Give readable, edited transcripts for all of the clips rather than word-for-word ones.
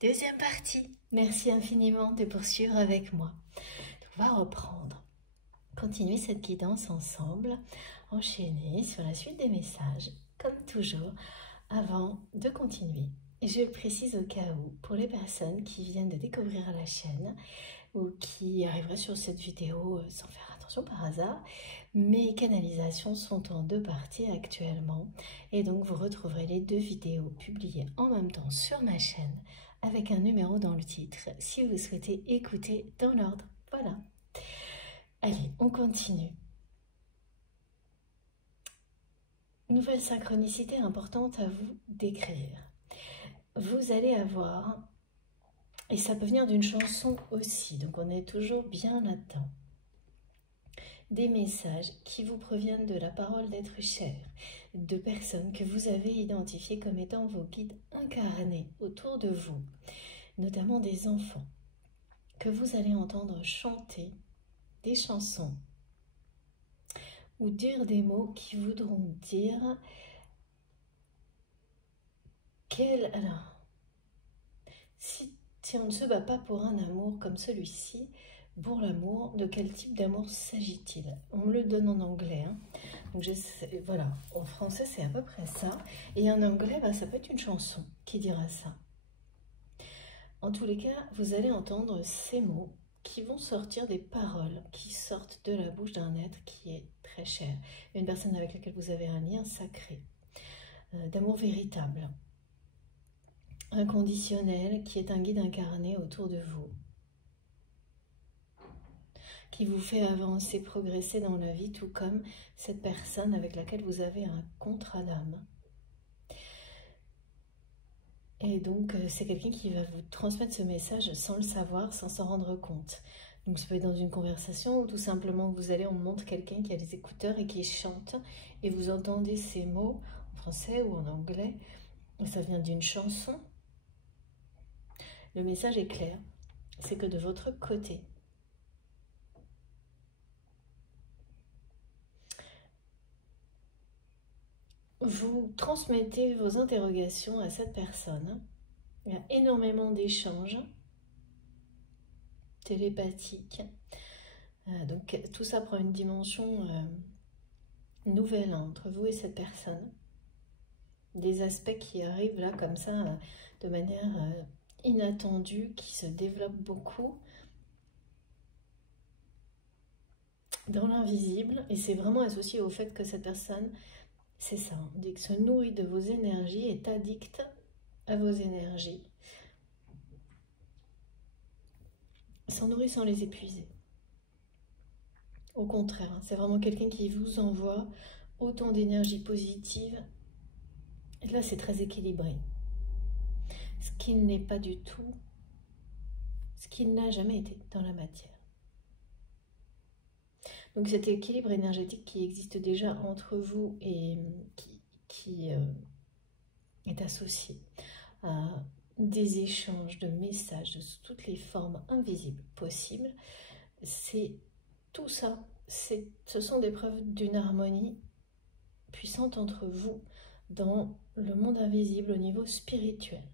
deuxième partie. Merci infiniment de poursuivre avec moi. Donc, on va reprendre, continuer cette guidance ensemble, enchaîner sur la suite des messages, comme toujours, avant de continuer. Je le précise au cas où, pour les personnes qui viennent de découvrir la chaîne ou qui arriveraient sur cette vidéo sans faire attention par hasard, mes canalisations sont en 2 parties actuellement et donc vous retrouverez les 2 vidéos publiées en même temps sur ma chaîne avec un numéro dans le titre si vous souhaitez écouter dans l'ordre. Voilà. Allez, on continue. Nouvelle synchronicité importante à vous décrire. Vous allez avoir, et ça peut venir d'une chanson aussi, donc on est toujours bien là-dedans, des messages qui vous proviennent de la parole d'êtres chers, de personnes que vous avez identifiées comme étant vos guides incarnés autour de vous, notamment des enfants, que vous allez entendre chanter des chansons ou dire des mots qui voudront dire alors, si on ne se bat pas pour un amour comme celui-ci, pour l'amour, de quel type d'amour s'agit-il? On me le donne en anglais, hein. Donc voilà, en français c'est à peu près ça, et en anglais ça peut être une chanson qui dira ça. En tous les cas, vous allez entendre ces mots qui vont sortir des paroles qui sortent de la bouche d'un être qui est très cher, une personne avec laquelle vous avez un lien sacré, d'amour véritable, inconditionnel, qui est un guide incarné autour de vous, qui vous fait avancer, progresser dans la vie, tout comme cette personne avec laquelle vous avez un contrat d'âme. Et donc, c'est quelqu'un qui va vous transmettre ce message sans le savoir, sans s'en rendre compte. Donc, ça peut être dans une conversation ou tout simplement, on montre quelqu'un qui a des écouteurs et qui chante, et vous entendez ces mots en français ou en anglais, et ça vient d'une chanson. Le message est clair, c'est que de votre côté, vous transmettez vos interrogations à cette personne. Il y a énormément d'échanges télépathiques. Donc tout ça prend une dimension nouvelle entre vous et cette personne. Des aspects qui arrivent là comme ça de manière inattendue, qui se développent beaucoup dans l'invisible. Et c'est vraiment associé au fait que cette personne, c'est ça, dès que se nourrit de vos énergies, est addict à vos énergies, s'en nourrit sans les épuiser. Au contraire, c'est vraiment quelqu'un qui vous envoie autant d'énergie positive. Et là, c'est très équilibré. Ce qui n'est pas du tout, ce qui n'a jamais été dans la matière. Donc cet équilibre énergétique qui existe déjà entre vous et qui est associé à des échanges de messages de toutes les formes invisibles possibles, c'est tout ça. Ce sont des preuves d'une harmonie puissante entre vous dans le monde invisible au niveau spirituel.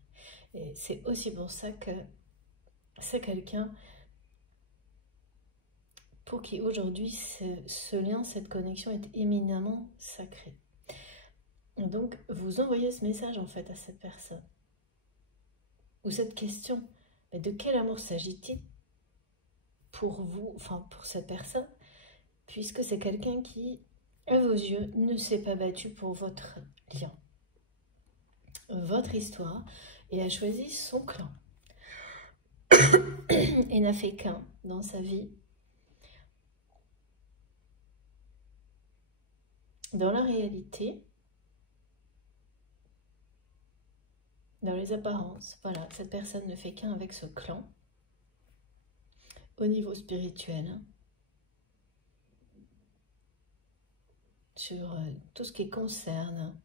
Et c'est aussi pour ça que c'est quelqu'un pour qui aujourd'hui ce lien, cette connexion est éminemment sacré. Donc vous envoyez ce message en fait à cette personne, ou cette question, mais de quel amour s'agit-il pour vous, enfin pour cette personne, puisque c'est quelqu'un qui, à vos yeux, ne s'est pas battu pour votre lien, votre histoire, et a choisi son clan, et n'a fait qu'un dans sa vie. Dans la réalité, dans les apparences, voilà, cette personne ne fait qu'un avec ce clan, au niveau spirituel, sur tout ce qui concerne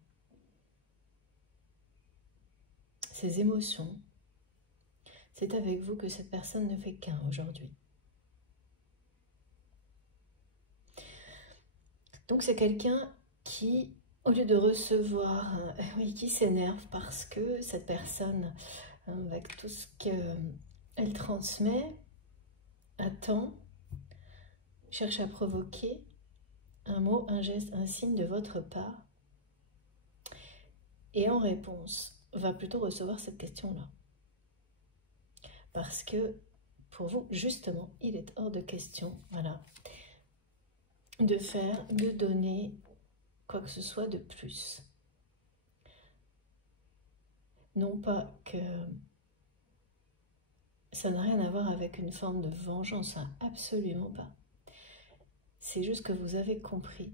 ses émotions. C'est avec vous que cette personne ne fait qu'un aujourd'hui. Donc c'est quelqu'un qui, au lieu de recevoir, oui, qui s'énerve parce que cette personne avec tout ce qu'elle transmet, attend, cherche à provoquer un mot, un geste, un signe de votre part, et en réponse, va plutôt recevoir cette question-là. Parce que, pour vous, justement, il est hors de question, voilà, de donner quoi que ce soit de plus. Non pas que ça n'a rien à voir avec une forme de vengeance, hein, absolument pas. C'est juste que vous avez compris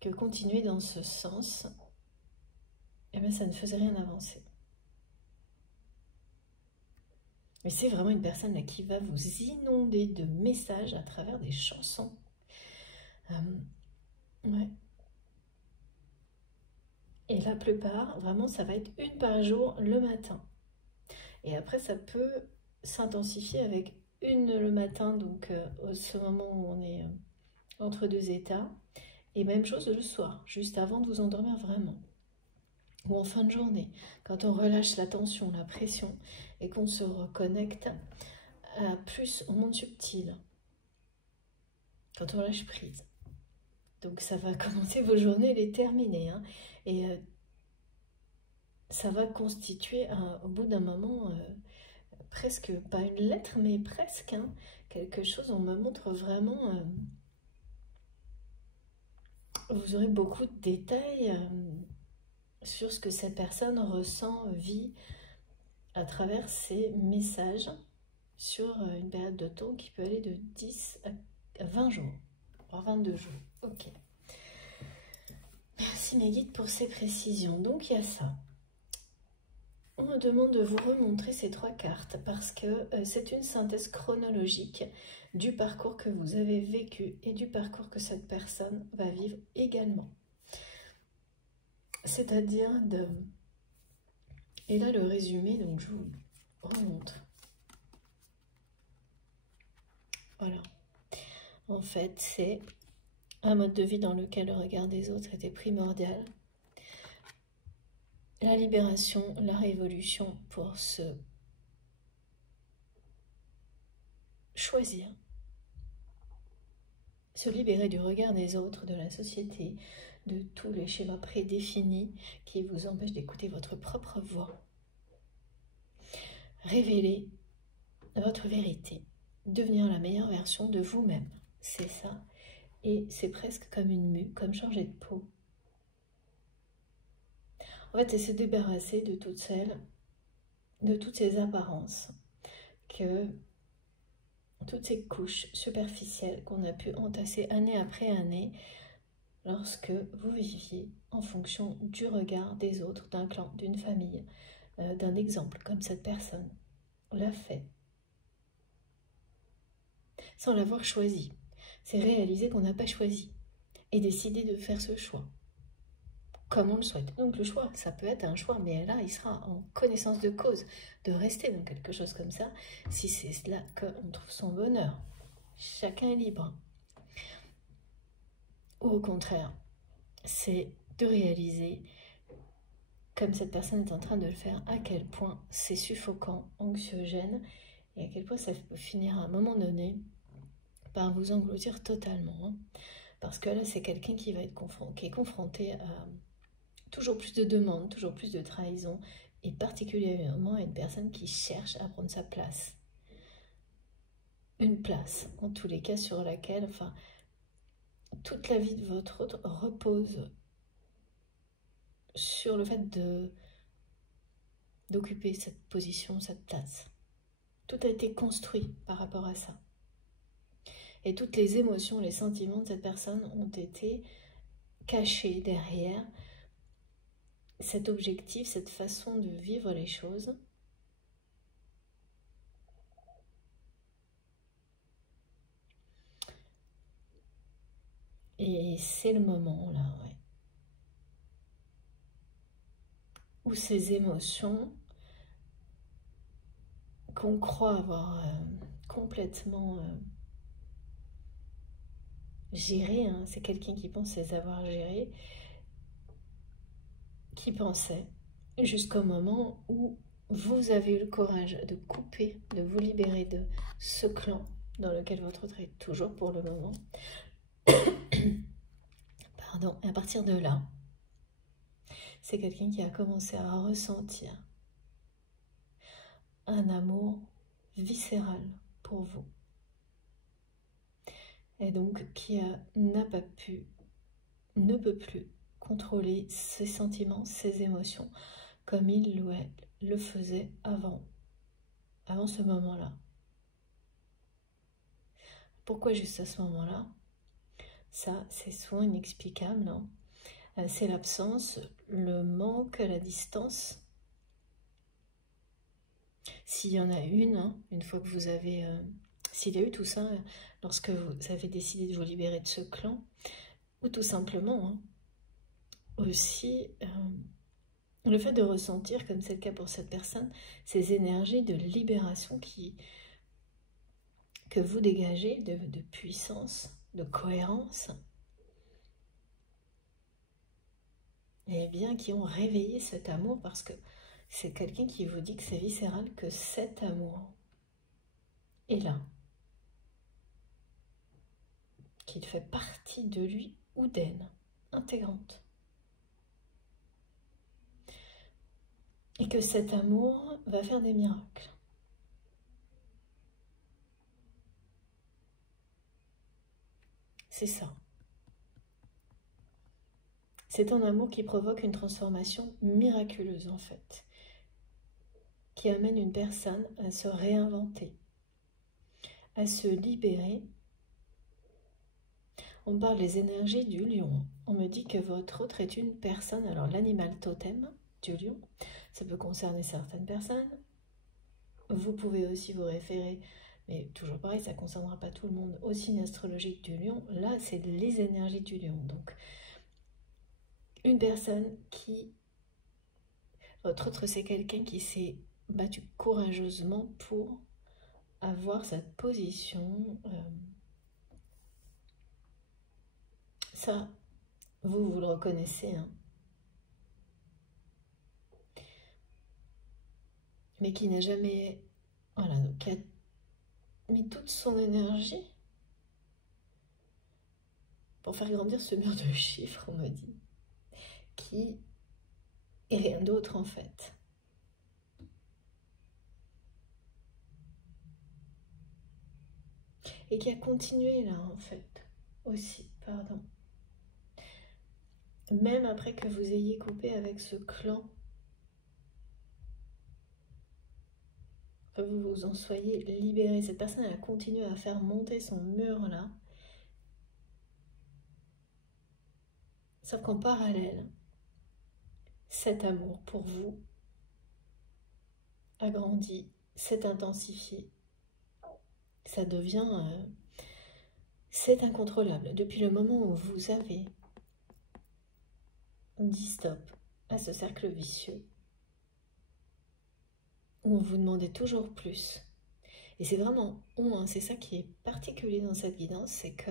que continuer dans ce sens, eh bien, ça ne faisait rien avancer. Mais c'est vraiment une personne là, qui va vous inonder de messages à travers des chansons. Ouais. Et la plupart, vraiment, ça va être une par jour le matin. Et après, ça peut s'intensifier avec une le matin, donc au ce moment où on est entre deux états. Et même chose le soir, juste avant de vous endormir vraiment. Ou en fin de journée, quand on relâche la tension, la pression, et qu'on se reconnecte plus au monde subtil. Quand on lâche prise. Donc ça va commencer vos journées et les terminer. Hein. Et ça va constituer au bout d'un moment presque, pas une lettre, mais presque, hein, quelque chose, on me montre vraiment, vous aurez beaucoup de détails sur ce que cette personne ressent, vit à travers ces messages sur une période de temps qui peut aller de 10 à 20 jours, voire 22 jours. Ok. Merci mes guides pour ces précisions. Donc il y a ça. On me demande de vous remontrer ces 3 cartes parce que c'est une synthèse chronologique du parcours que vous avez vécu et du parcours que cette personne va vivre également. C'est-à-dire de... Et là, le résumé, donc je vous remontre. Voilà. En fait, c'est un mode de vie dans lequel le regard des autres était primordial. La libération, la révolution pour se choisir, se libérer du regard des autres, de la société, de tous les schémas prédéfinis qui vous empêchent d'écouter votre propre voix. Révéler votre vérité, devenir la meilleure version de vous-même, c'est ça. Et c'est presque comme une mue, comme changer de peau. En fait, c'est se débarrasser de toutes ces apparences, toutes ces couches superficielles qu'on a pu entasser année après année lorsque vous viviez en fonction du regard des autres, d'un clan, d'une famille, d'un exemple, comme cette personne l'a fait, sans l'avoir choisi. C'est réaliser qu'on n'a pas choisi et décider de faire ce choix comme on le souhaite. Donc le choix, ça peut être un choix, mais là, il sera en connaissance de cause de rester dans quelque chose comme ça, si c'est là qu'on trouve son bonheur. Chacun est libre. Ou au contraire, c'est de réaliser, comme cette personne est en train de le faire, à quel point c'est suffocant, anxiogène, et à quel point ça peut finir à un moment donné par vous engloutir totalement. Hein. Parce que là, c'est quelqu'un qui va être confronté à toujours plus de demandes, toujours plus de trahison, et particulièrement à une personne qui cherche à prendre sa place. Une place, en tous les cas, sur laquelle, enfin, toute la vie de votre autre repose sur le fait d'occuper cette position, cette place. Tout a été construit par rapport à ça. Et toutes les émotions, les sentiments de cette personne ont été cachés derrière cet objectif, cette façon de vivre les choses. Et c'est le moment là, ouais, où ces émotions qu'on croit avoir complètement gérées, hein, c'est quelqu'un qui pense les avoir gérées, qui pensait, jusqu'au moment où vous avez eu le courage de couper, de vous libérer de ce clan dans lequel votre autre est toujours pour le moment. Pardon. Et à partir de là, c'est quelqu'un qui a commencé à ressentir un amour viscéral pour vous. Et donc qui n'a pas pu, ne peut plus contrôler ses sentiments, ses émotions, comme il ou elle le faisait avant ce moment-là. Pourquoi juste à ce moment-là? Ça, c'est souvent inexplicable. Hein. C'est l'absence, le manque, la distance. S'il y en a une, hein, une fois que vous avez... s'il y a eu tout ça, lorsque vous avez décidé de vous libérer de ce clan, ou tout simplement, hein, aussi, le fait de ressentir, comme c'est le cas pour cette personne, ces énergies de libération que vous dégagez, de puissance, de cohérence, et bien qui ont réveillé cet amour, parce que c'est quelqu'un qui vous dit que c'est viscéral, que cet amour est là, qu'il fait partie de lui ou d'elle, intégrante. Et que cet amour va faire des miracles. C'est ça. C'est un amour qui provoque une transformation miraculeuse en fait, qui amène une personne à se réinventer, à se libérer. On parle des énergies du lion. On me dit que votre autre est une personne, alors l'animal totem du lion, ça peut concerner certaines personnes. Vous pouvez aussi vous référer, mais toujours pareil, ça ne concernera pas tout le monde, au signe astrologique du lion. Là, c'est les énergies du lion. Donc, une personne qui... Votre autre, c'est quelqu'un qui s'est battu courageusement pour avoir cette position. Ça, vous le reconnaissez, hein. Mais qui n'a jamais... Voilà, donc qui a mis toute son énergie pour faire grandir ce mur de chiffres, on me dit, qui est rien d'autre en fait. Et qui a continué là en fait, aussi, pardon. Même après que vous ayez coupé avec ce clan, que vous vous en soyez libéré, cette personne elle a continué à faire monter son mur là. Sauf qu'en parallèle, cet amour pour vous a grandi, s'est intensifié. Ça devient... c'est incontrôlable. Depuis le moment où vous avez dit stop à ce cercle vicieux, où on vous demandait toujours plus. Et c'est vraiment on, hein, c'est ça qui est particulier dans cette guidance, c'est que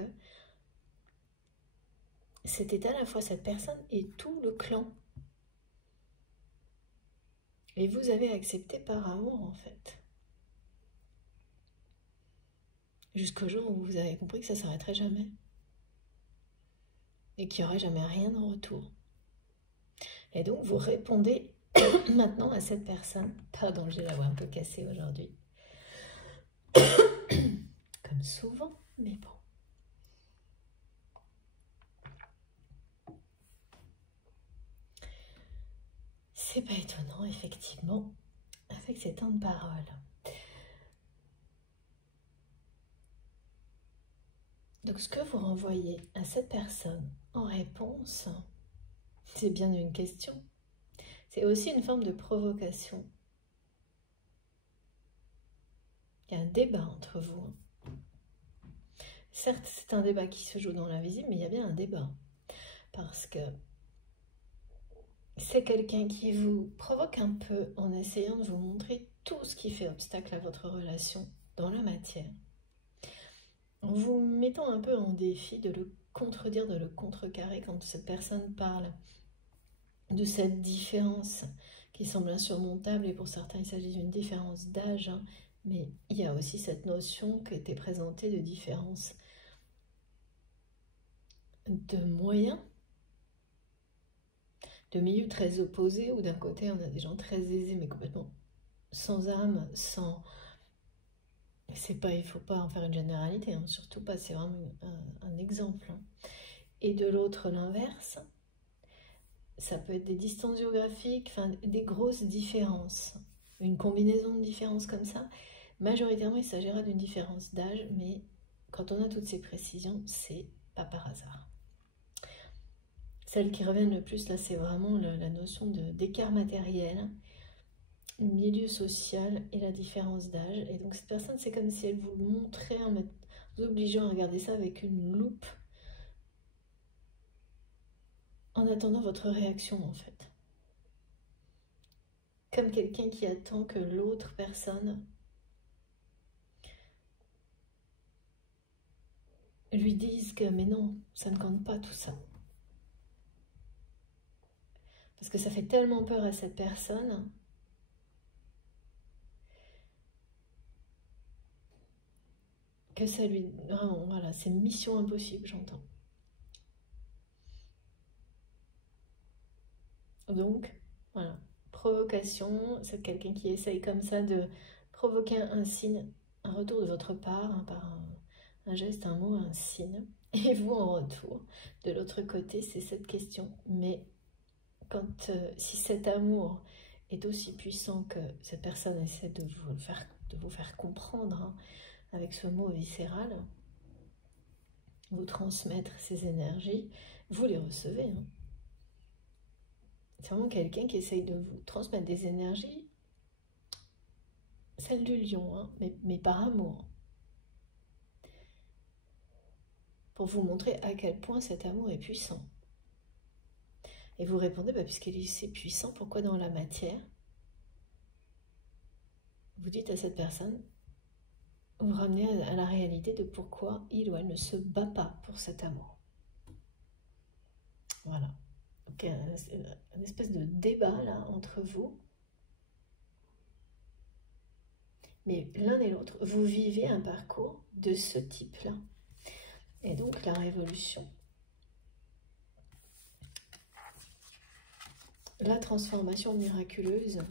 c'était à la fois cette personne et tout le clan. Et vous avez accepté par amour en fait. Jusqu'au jour où vous avez compris que ça ne s'arrêterait jamais. Et qu'il n'y aurait jamais rien en retour. Et donc vous répondez maintenant à cette personne. Pardon, j'ai la voix un peu cassée aujourd'hui. Comme souvent, mais bon. C'est pas étonnant, effectivement, avec ces temps de parole. Donc, ce que vous renvoyez à cette personne en réponse, c'est bien une question. C'est aussi une forme de provocation. Il y a un débat entre vous. Certes, c'est un débat qui se joue dans l'invisible, mais il y a bien un débat. Parce que c'est quelqu'un qui vous provoque un peu en essayant de vous montrer tout ce qui fait obstacle à votre relation dans la matière. En vous mettant un peu en défi de le contredire, de le contrecarrer quand cette personne parle de cette différence qui semble insurmontable, et pour certains il s'agit d'une différence d'âge, hein, mais il y a aussi cette notion qui était présentée de différence de moyens, de milieux très opposés, où d'un côté on a des gens très aisés mais complètement sans âme, sans... C'est pas, il faut pas en faire une généralité, hein, surtout pas, c'est vraiment un exemple. Hein. Et de l'autre, l'inverse, ça peut être des distances géographiques, enfin des grosses différences, une combinaison de différences comme ça. Majoritairement, il s'agira d'une différence d'âge, mais quand on a toutes ces précisions, c'est pas par hasard. Celles qui reviennent le plus, là, c'est vraiment la notion d'écart matériel, milieu social et la différence d'âge. Et donc cette personne, c'est comme si elle vous le montrait en vous obligeant à regarder ça avec une loupe, en attendant votre réaction en fait. Comme quelqu'un qui attend que l'autre personne lui dise que mais non, ça ne compte pas tout ça. Parce que ça fait tellement peur à cette personne que ça lui... Vraiment, voilà, c'est mission impossible, j'entends. Donc, voilà, provocation, c'est quelqu'un qui essaye comme ça de provoquer un signe, un retour de votre part, hein, par un geste, un mot, un signe. Et vous, en retour, de l'autre côté, c'est cette question. Mais quand, si cet amour est aussi puissant que cette personne essaie de vous faire comprendre, hein, avec ce mot viscéral, vous transmettre ces énergies, vous les recevez. Hein. C'est vraiment quelqu'un qui essaye de vous transmettre des énergies, celle du lion, hein, mais par amour. Pour vous montrer à quel point cet amour est puissant. Et vous répondez, bah, puisqu'il est si puissant, pourquoi dans la matière, vous dites à cette personne, vous ramenez à la réalité de pourquoi il ou elle ne se bat pas pour cet amour. Voilà. Donc, une espèce de débat là entre vous. Mais l'un et l'autre, vous vivez un parcours de ce type-là. Et donc la révolution, la transformation miraculeuse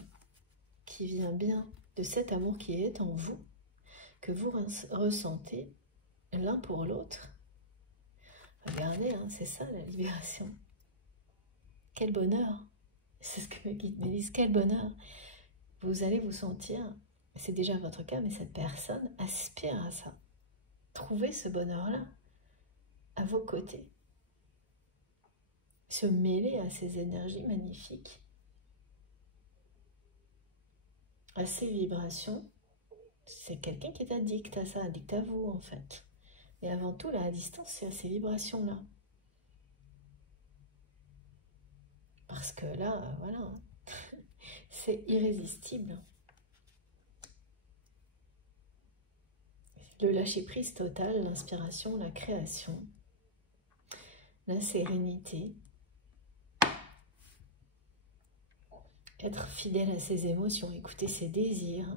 qui vient bien de cet amour qui est en vous, que vous ressentez l'un pour l'autre. Regardez, hein, c'est ça la libération. Quel bonheur! C'est ce que mes guides me disent, quel bonheur! Vous allez vous sentir, c'est déjà votre cas, mais cette personne aspire à ça. Trouvez ce bonheur-là à vos côtés. Se mêler à ces énergies magnifiques, à ces vibrations. C'est quelqu'un qui est addict à ça, addict à vous en fait. Mais avant tout, là, à distance, c'est à ces vibrations-là. Parce que là, voilà, c'est irrésistible. Le lâcher-prise total, l'inspiration, la création, la sérénité, être fidèle à ses émotions, écouter ses désirs.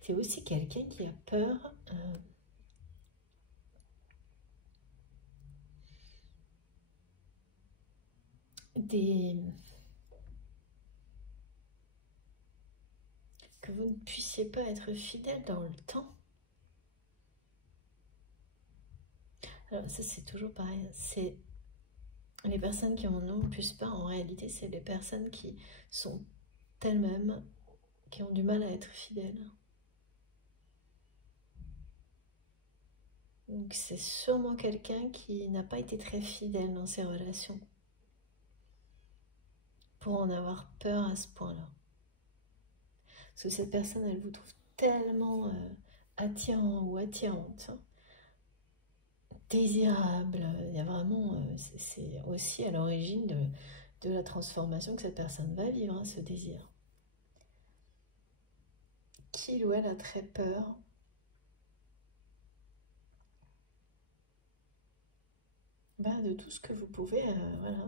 C'est aussi quelqu'un qui a peur que vous ne puissiez pas être fidèle dans le temps. Alors ça c'est toujours pareil, c'est les personnes qui en ont plus pas, en réalité c'est les personnes qui sont elles-mêmes, qui ont du mal à être fidèles. Donc c'est sûrement quelqu'un qui n'a pas été très fidèle dans ses relations, pour en avoir peur à ce point-là. Parce que cette personne, elle vous trouve tellement attirant ou attirante, hein, désirable. Il y a vraiment, c'est aussi à l'origine de la transformation que cette personne va vivre, hein, ce désir. qu'il ou elle a très peur de tout ce que vous pouvez, voilà,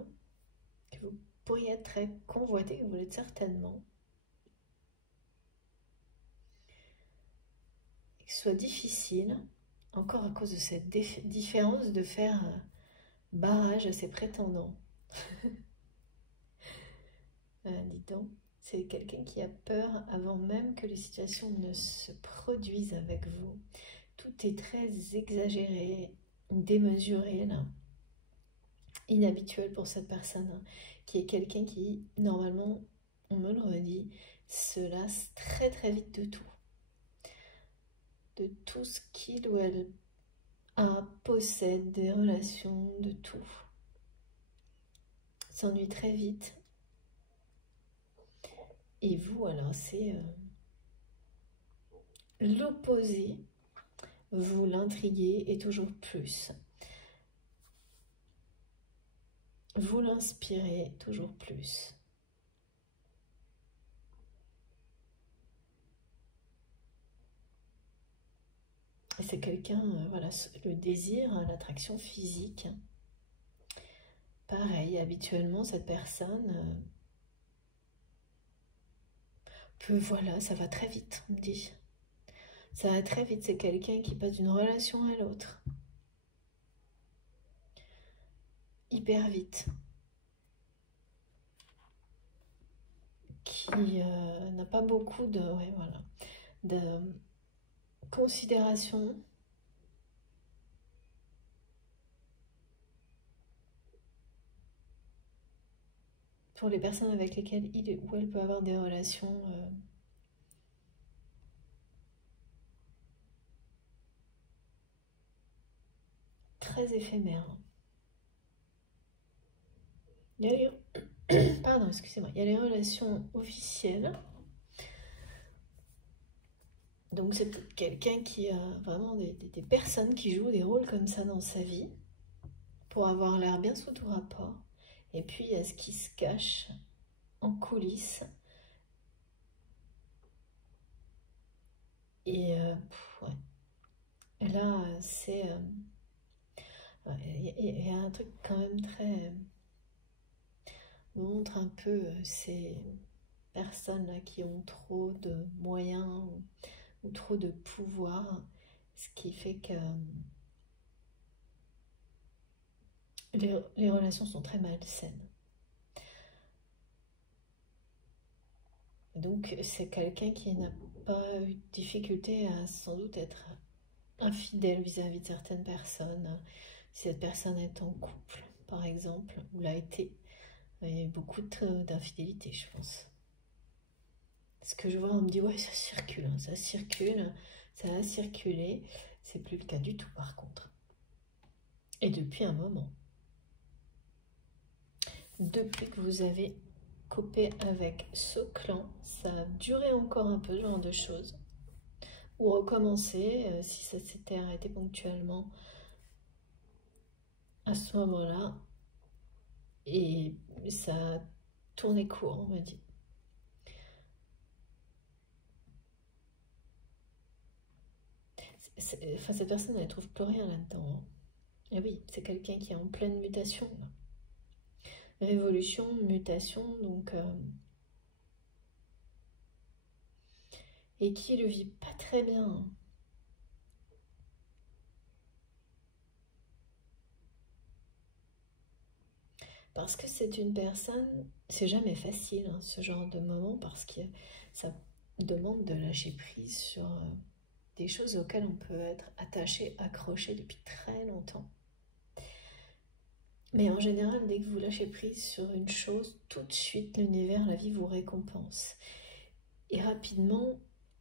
que vous pourriez être très convoité, que vous l'êtes certainement. Et que ce soit difficile, encore à cause de cette différence, de faire barrage à ses prétendants. Dites donc, c'est quelqu'un qui a peur avant même que les situations ne se produisent avec vous. Tout est très exagéré, démesuré, là. Inhabituel pour cette personne, hein, qui est quelqu'un qui, normalement, on me le redit, se lasse très très vite de tout. De tout ce qu'il ou elle a, possède, des relations, de tout. S'ennuie très vite. Et vous, alors, c'est l'opposé. Vous l'intriguez et toujours plus. Vous l'inspirez toujours plus. Et c'est quelqu'un, voilà, le désir, l'attraction physique. Pareil, habituellement, cette personne peut, voilà, ça va très vite, on me dit. Ça va très vite, c'est quelqu'un qui passe d'une relation à l'autre. Hyper vite. Qui n'a pas beaucoup de, ouais, voilà, de considération. Pour les personnes avec lesquelles il ou elle peut avoir des relations très éphémères. Il y a les... Pardon, excusez-moi. Il y a les relations officielles. Donc c'est peut-être quelqu'un qui a vraiment des personnes qui jouent des rôles comme ça dans sa vie pour avoir l'air bien sous tout rapport. Et puis il y a ce qui se cache en coulisses. Et ouais. Et là, c'est... il y a un truc quand même très... montre un peu ces personnes là qui ont trop de moyens ou trop de pouvoir, ce qui fait que les relations sont très malsaines. Donc c'est quelqu'un qui n'a pas eu de difficulté à sans doute être infidèle vis-à-vis de certaines personnes. Si cette personne est en couple, par exemple, ou l'a été, il y a beaucoup d'infidélité, je pense. Ce que je vois, on me dit, ouais, ça circule, hein, ça circule, ça a circulé. C'est plus le cas du tout, par contre. Et depuis un moment. Depuis que vous avez coupé avec ce clan, ça a duré encore un peu, ce genre de choses. Ou recommencer, si ça s'était arrêté ponctuellement à ce moment-là. Et ça a tourné court, on me dit. Enfin, cette personne, elle ne trouve plus rien là-dedans. Et oui, c'est quelqu'un qui est en pleine mutation. Là. Révolution, mutation, donc... et qui le vit pas très bien. Parce que c'est une personne... C'est jamais facile, hein, ce genre de moment, parce que ça demande de lâcher prise sur des choses auxquelles on peut être attaché, accroché depuis très longtemps. Mais en général, dès que vous lâchez prise sur une chose, tout de suite, l'univers, la vie vous récompense. Et rapidement,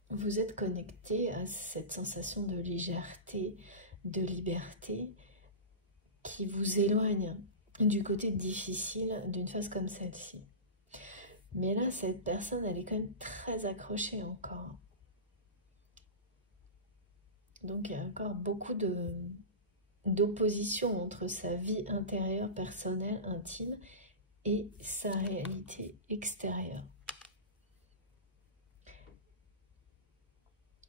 vous êtes connecté à cette sensation de légèreté, de liberté, qui vous éloigne du côté difficile d'une phase comme celle-ci. Mais là, cette personne, elle est quand même très accrochée encore. Donc, il y a encore beaucoup d'opposition entre sa vie intérieure, personnelle, intime et sa réalité extérieure.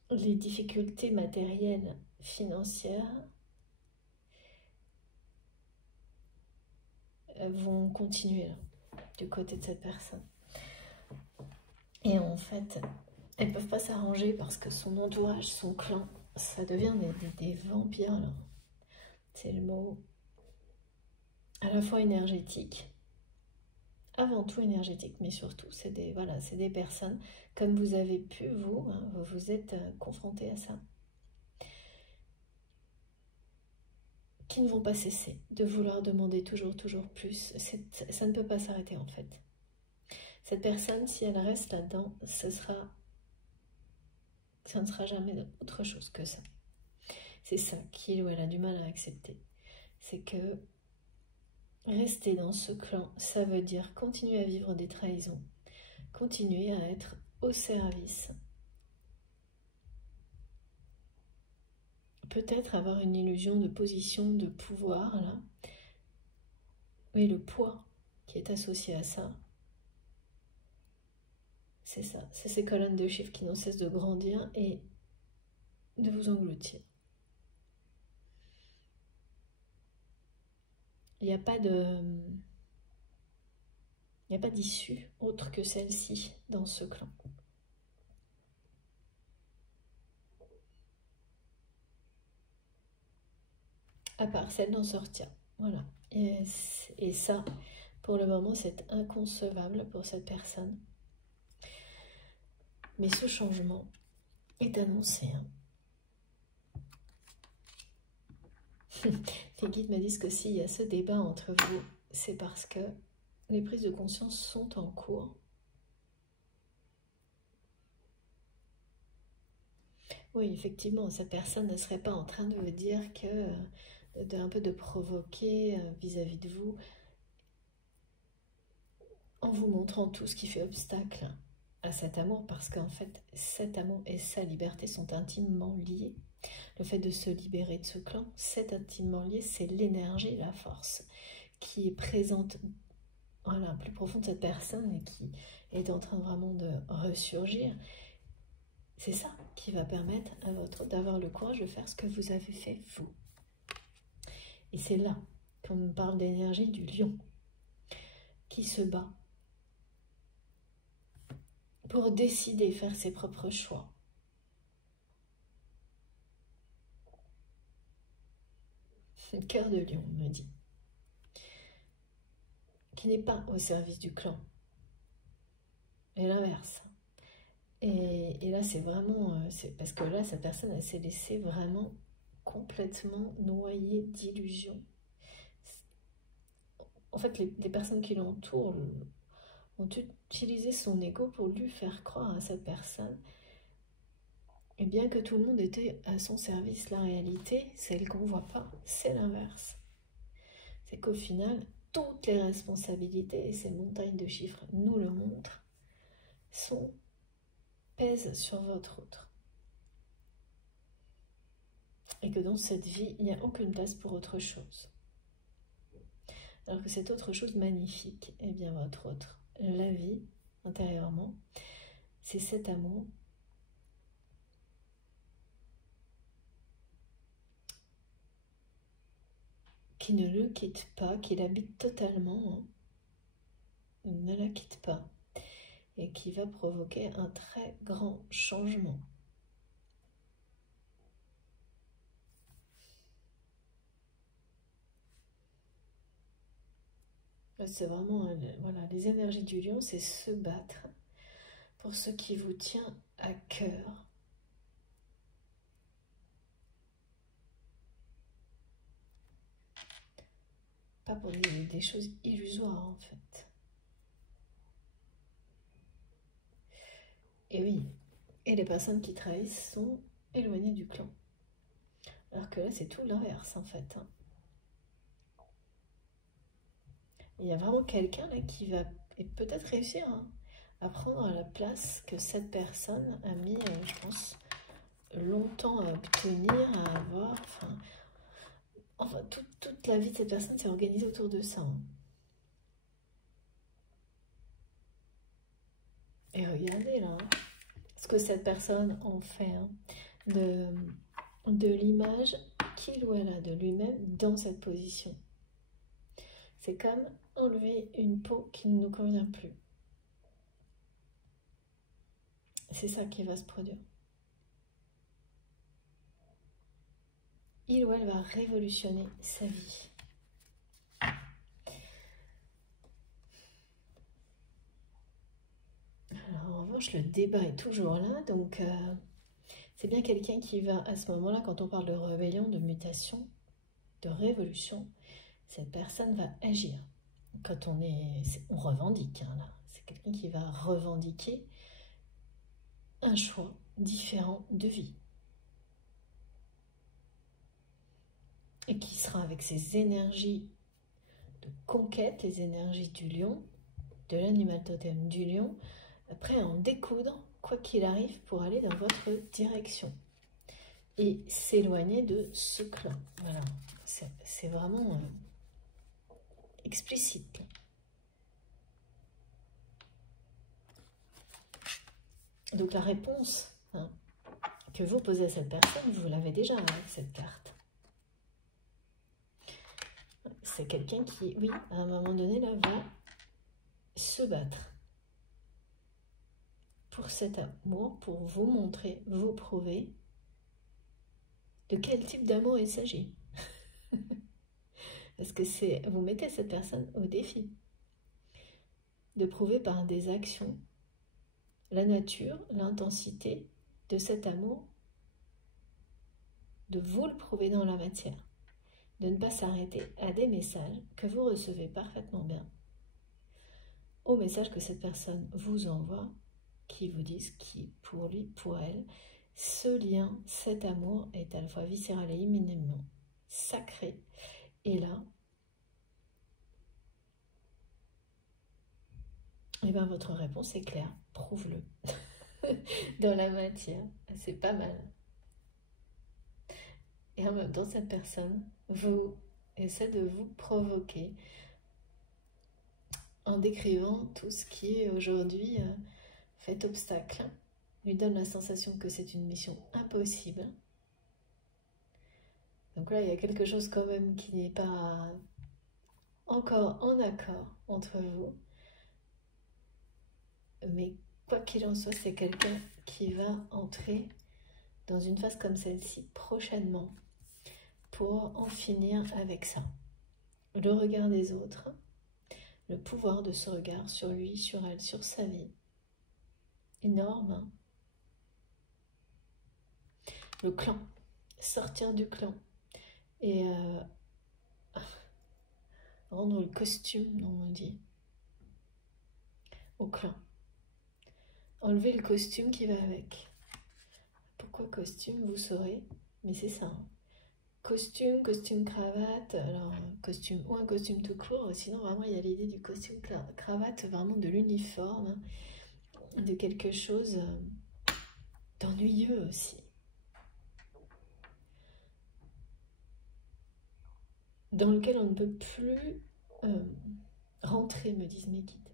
les difficultés matérielles, financières vont continuer là, du côté de cette personne. Et en fait, elles ne peuvent pas s'arranger parce que son entourage, son clan, ça devient des vampires là. C'est le mot à la fois énergétique, avant tout énergétique, mais surtout c'est des, voilà, c'est des personnes comme vous avez pu, vous, hein, vous vous êtes confrontés à ça, qui ne vont pas cesser de vouloir demander toujours plus. Ça ne peut pas s'arrêter en fait. Cette personne, si elle reste là-dedans, ça ne sera jamais autre chose que ça. C'est ça qu'il ou elle a du mal à accepter. C'est que rester dans ce clan, ça veut dire continuer à vivre des trahisons, continuer à être au service. Peut-être avoir une illusion de position, de pouvoir, là. Mais le poids qui est associé à ça, c'est ça. C'est ces colonnes de chiffres qui n'ont cesse de grandir et de vous engloutir. Il n'y a pas d'issue autre que celle-ci dans ce clan. À part celle d'en sortir. Voilà. Et ça, pour le moment, c'est inconcevable pour cette personne. Mais ce changement est annoncé. Hein. Les guides me disent que s'il y a ce débat entre vous, c'est parce que les prises de conscience sont en cours. Oui, effectivement, cette personne ne serait pas en train de vous dire que un peu de provoquer vis-à-vis de vous en vous montrant tout ce qui fait obstacle à cet amour, parce qu'en fait, cet amour et sa liberté sont intimement liés. Le fait de se libérer de ce clan, c'est intimement lié, c'est l'énergie, la force qui est présente, voilà, plus profond de cette personne et qui est en train vraiment de ressurgir. C'est ça qui va permettre à votre autre d'avoir le courage de faire ce que vous avez fait, vous. Et c'est là qu'on me parle d'énergie du lion qui se bat pour décider, faire ses propres choix. Cœur de lion, on me dit. Qui n'est pas au service du clan. Et l'inverse. Et là, c'est vraiment... parce que là, cette personne, elle s'est laissée vraiment complètement noyer d'illusions. En fait, les personnes qui l'entourent ont utilisé son ego pour lui faire croire à cette personne. Et bien que tout le monde était à son service, la réalité, celle qu'on ne voit pas, c'est l'inverse. C'est qu'au final, toutes les responsabilités, et ces montagnes de chiffres nous le montrent, pèsent sur votre autre. Et que dans cette vie, il n'y a aucune place pour autre chose. Alors que cette autre chose magnifique, eh bien votre autre, la vie, intérieurement, c'est cet amour qui ne le quitte pas, qui l'habite totalement, hein, ne la quitte pas, et qui va provoquer un très grand changement. C'est vraiment, voilà, les énergies du lion, c'est se battre pour ce qui vous tient à cœur. Pas pour des choses illusoires, en fait. Et oui, et les personnes qui trahissent sont éloignées du clan. Alors que là, c'est tout l'inverse, en fait. Hein. Il y a vraiment quelqu'un là qui va peut-être réussir à prendre la place que cette personne a mis, je pense, longtemps à obtenir, à avoir. Enfin toute la vie de cette personne s'est organisée autour de ça. Hein. Et regardez là, hein. ce que cette personne en fait, hein, de l'image qu'il ou elle a de lui-même dans cette position. C'est comme enlever une peau qui ne nous convient plus. C'est ça qui va se produire. Il ou elle va révolutionner sa vie. Alors, en revanche, le débat est toujours là, donc c'est bien quelqu'un qui va, à ce moment-là, quand on parle de rébellion, de mutation, de révolution, cette personne va agir. Quand on revendique, hein, là, c'est quelqu'un qui va revendiquer un choix différent de vie. Et qui sera avec ses énergies de conquête, les énergies du lion, de l'animal totem du lion, prêt à en découdre, quoi qu'il arrive, pour aller dans votre direction. Et s'éloigner de ce clan. Voilà, c'est vraiment explicite. Donc la réponse, hein, que vous posez à cette personne, vous l'avez déjà avec cette carte. C'est quelqu'un qui, oui, à un moment donné, là, va se battre pour cet amour, pour vous montrer, vous prouver de quel type d'amour il s'agit. Parce que vous mettez cette personne au défi de prouver par des actions la nature, l'intensité de cet amour, de vous le prouver dans la matière, de ne pas s'arrêter à des messages que vous recevez parfaitement bien, aux messages que cette personne vous envoie, qui vous disent qui, pour lui, pour elle, ce lien, cet amour est à la fois viscéral et immédiatement sacré. Et là, et bien votre réponse est claire, prouve-le. Dans la matière, c'est pas mal. Et en même temps, cette personne essaie de vous provoquer en décrivant tout ce qui est aujourd'hui fait obstacle, lui donne la sensation que c'est une mission impossible. Donc là, il y a quelque chose quand même qui n'est pas encore en accord entre vous. Mais quoi qu'il en soit, c'est quelqu'un qui va entrer dans une phase comme celle-ci prochainement pour en finir avec ça. Le regard des autres, le pouvoir de ce regard sur lui, sur elle, sur sa vie. Énorme. Hein. Le clan. Sortir du clan. Et rendre le costume, on dit, au clan. Enlever le costume qui va avec. Pourquoi costume, vous saurez, mais c'est ça. Hein. Costume, costume cravate, alors costume ou un costume tout court, sinon vraiment il y a l'idée du costume cravate, vraiment de l'uniforme, hein, de quelque chose d'ennuyeux aussi. Dans lequel on ne peut plus rentrer, me disent mes guides.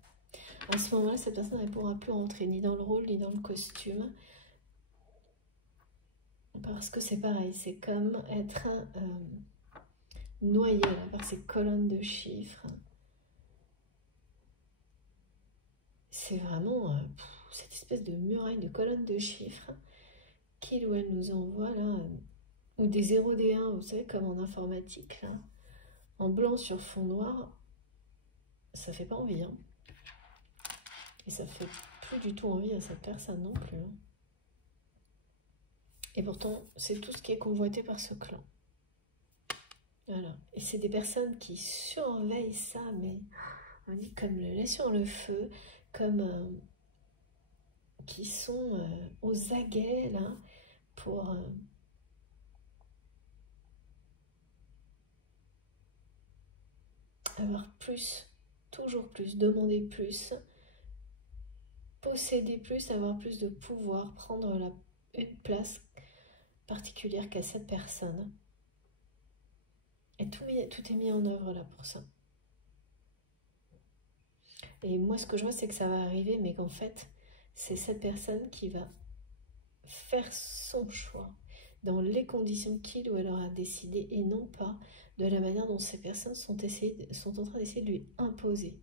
À ce moment-là, cette personne ne pourra plus rentrer ni dans le rôle, ni dans le costume. Parce que c'est pareil, c'est comme être noyé là, par ces colonnes de chiffres. C'est vraiment cette espèce de muraille de colonnes de chiffres qu'il ou elle nous envoie là, ou des 0 des 1, vous savez, comme en informatique, là, en blanc sur fond noir, ça fait pas envie. Hein. Et ça fait plus du tout envie à cette personne non plus. Hein. Et pourtant, c'est tout ce qui est convoité par ce clan. Voilà. Et c'est des personnes qui surveillent ça, mais on dit comme le lait sur le feu, comme qui sont aux aguets là, pour avoir plus, toujours plus, demander plus, posséder plus, avoir plus de pouvoir, prendre une place particulière qu'à cette personne. Et tout est mis en œuvre là pour ça. Et moi, ce que je vois, c'est que ça va arriver, mais qu'en fait, c'est cette personne qui va faire son choix dans les conditions qu'il ou elle aura décidé et non pas de la manière dont ces personnes sont en train d'essayer de lui imposer.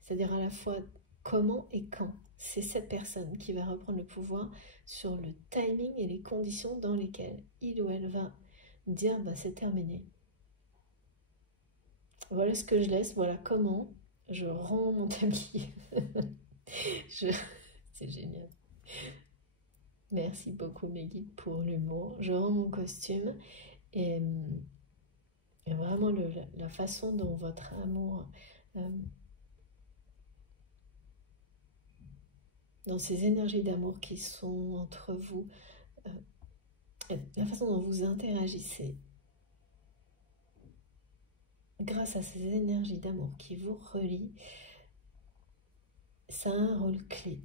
C'est-à-dire à la fois comment et quand. C'est cette personne qui va reprendre le pouvoir sur le timing et les conditions dans lesquelles il ou elle va dire bah, c'est terminé. Voilà ce que je laisse, voilà comment je rends mon tablier. C'est génial. Merci beaucoup mes guides pour l'humour. Je rends mon costume et vraiment la façon dont votre amour, dans ces énergies d'amour qui sont entre vous, la façon dont vous interagissez, grâce à ces énergies d'amour qui vous relient, ça a un rôle clé.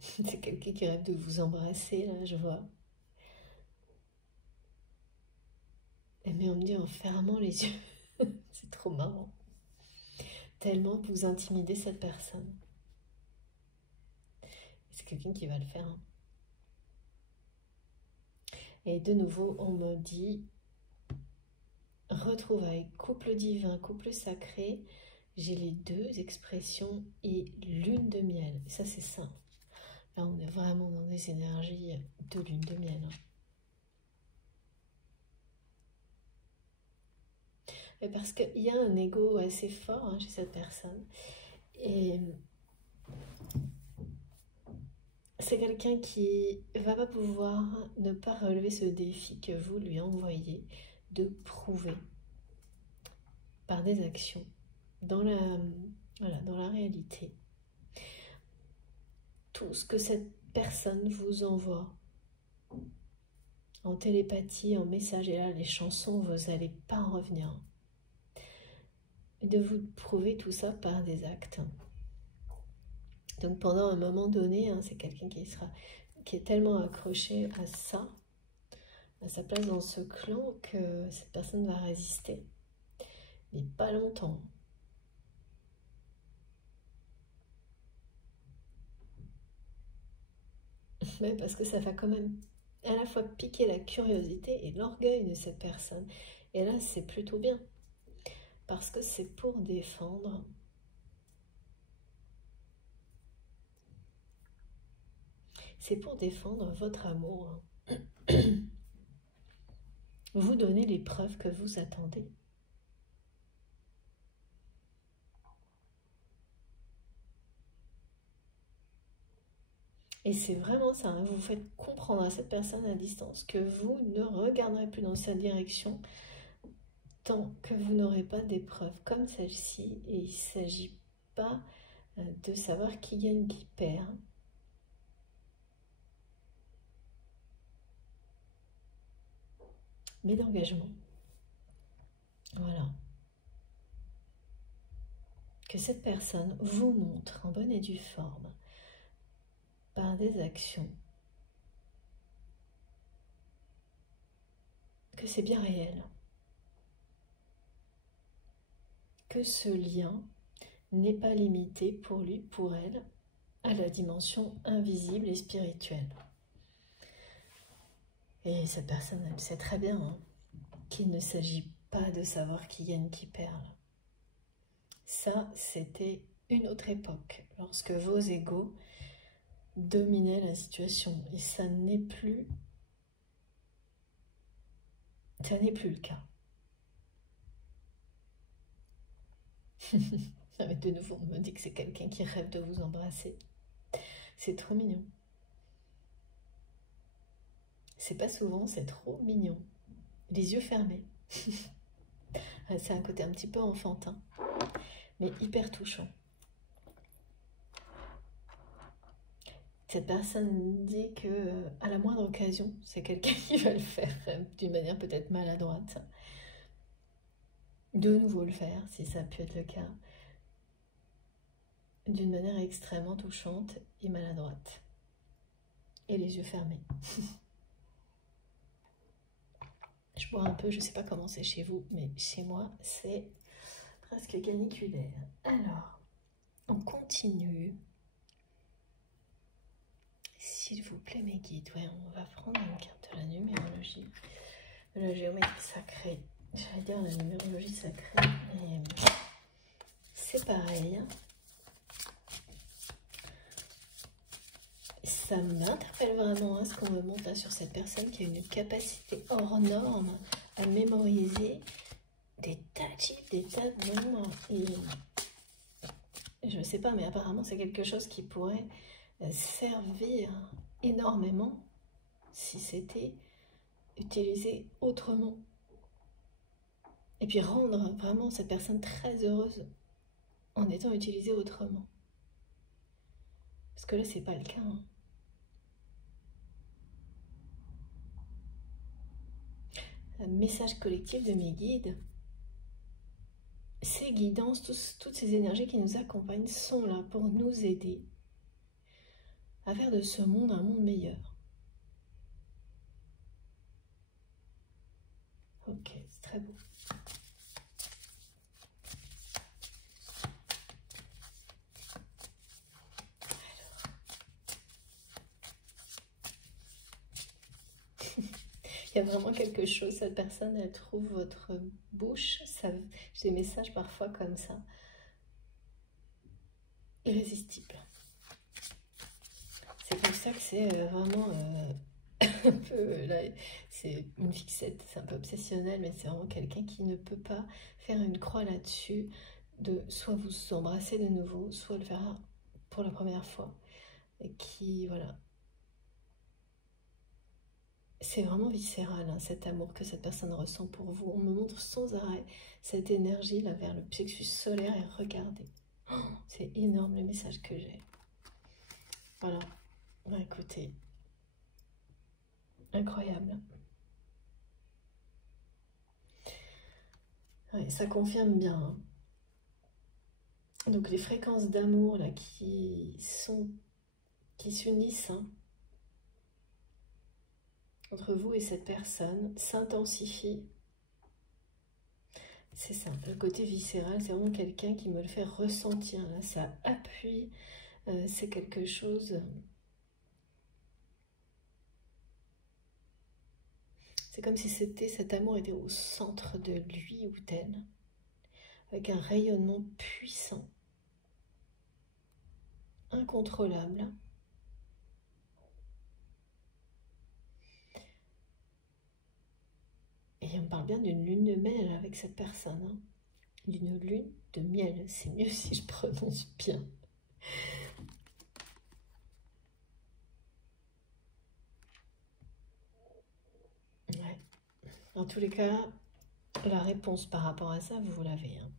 C'est quelqu'un qui rêve de vous embrasser, là, je vois. Mais on me dit en fermant les yeux. C'est trop marrant. Tellement vous intimidez cette personne. C'est quelqu'un qui va le faire. Hein. Et de nouveau, on me dit retrouvailles, couple divin, couple sacré. J'ai les deux expressions et lune de miel. Ça, c'est ça. Là, on est vraiment dans des énergies de lune de miel. Mais parce qu'il y a un ego assez fort hein, chez cette personne. Et c'est quelqu'un qui va pas pouvoir ne pas relever ce défi que vous lui envoyez de prouver par des actions dans la réalité tout ce que cette personne vous envoie en télépathie, en message. Et là, les chansons, vous n'allez pas en revenir. De vous prouver tout ça par des actes. Donc pendant un moment donné, hein, c'est quelqu'un qui est tellement accroché à ça, à sa place dans ce clan, que cette personne va résister. Mais pas longtemps. Mais parce que ça va quand même à la fois piquer la curiosité et l'orgueil de cette personne. Et là, c'est plutôt bien. Parce que c'est pour défendre votre amour. Vous donnez les preuves que vous attendez. Et c'est vraiment ça, hein, vous faites comprendre à cette personne à distance que vous ne regarderez plus dans sa direction tant que vous n'aurez pas des preuves comme celle-ci. Et il ne s'agit pas de savoir qui gagne, qui perd. Mais d'engagement. Voilà. Que cette personne vous montre en bonne et due forme par des actions que c'est bien réel, que ce lien n'est pas limité pour lui, pour elle, à la dimension invisible et spirituelle. Et cette personne, elle sait très bien hein, qu'il ne s'agit pas de savoir qui gagne, qui perd. Ça, c'était une autre époque, lorsque vos égos dominaient la situation. Et ça n'est plus le cas. Mais de nouveau, on me dit que c'est quelqu'un qui rêve de vous embrasser. C'est trop mignon. C'est pas souvent, c'est trop mignon. Les yeux fermés. C'est un côté un petit peu enfantin, mais hyper touchant. Cette personne dit que à la moindre occasion, c'est quelqu'un qui va le faire d'une manière peut-être maladroite. De nouveau le faire, si ça a pu être le cas, d'une manière extrêmement touchante et maladroite. Et les yeux fermés. Je bois un peu, je ne sais pas comment c'est chez vous, mais chez moi, c'est presque caniculaire. Alors, On continue. S'il vous plaît, mes guides. Ouais, on va prendre une carte de la numérologie, de la géométrie sacrée. J'allais dire la numérologie sacrée, mais c'est pareil. Ça m'interpelle vraiment ce qu'on me montre là sur cette personne qui a une capacité hors norme à mémoriser des tas de chiffres, des tas de nombres. Et je ne sais pas, mais apparemment c'est quelque chose qui pourrait servir énormément si c'était utilisé autrement. Et puis rendre vraiment cette personne très heureuse en étant utilisée autrement. Parce que là, c'est pas le cas. Un message collectif de mes guides. Ces guidances, toutes ces énergies qui nous accompagnent sont là pour nous aider à faire de ce monde un monde meilleur. Ok, c'est très beau. Il y a vraiment quelque chose, cette personne, elle trouve votre bouche, j'ai des messages parfois comme ça, irrésistible. C'est pour ça que c'est vraiment un peu, là, c'est une fixette, c'est un peu obsessionnel, mais c'est vraiment quelqu'un qui ne peut pas faire une croix là-dessus, de soit vous embrasser de nouveau, soit le faire pour la première fois, et qui, voilà. C'est vraiment viscéral, hein, cet amour que cette personne ressent pour vous. On me montre sans arrêt cette énergie là vers le plexus solaire et regardez. Oh, c'est énorme le message que j'ai. Voilà, bah, écoutez, incroyable. Ouais, ça confirme bien. Hein. Donc les fréquences d'amour là qui s'unissent hein, entre vous et cette personne s'intensifient. C'est ça, le côté viscéral, c'est vraiment quelqu'un qui me le fait ressentir. Là, ça appuie, c'est quelque chose. C'est comme si cet amour était au centre de lui ou d'elle, avec un rayonnement puissant, incontrôlable. Et on parle bien d'une lune de miel avec cette personne. Hein. D'une lune de miel, c'est mieux si je prononce bien. Ouais. En tous les cas, la réponse par rapport à ça, vous l'avez. Hein.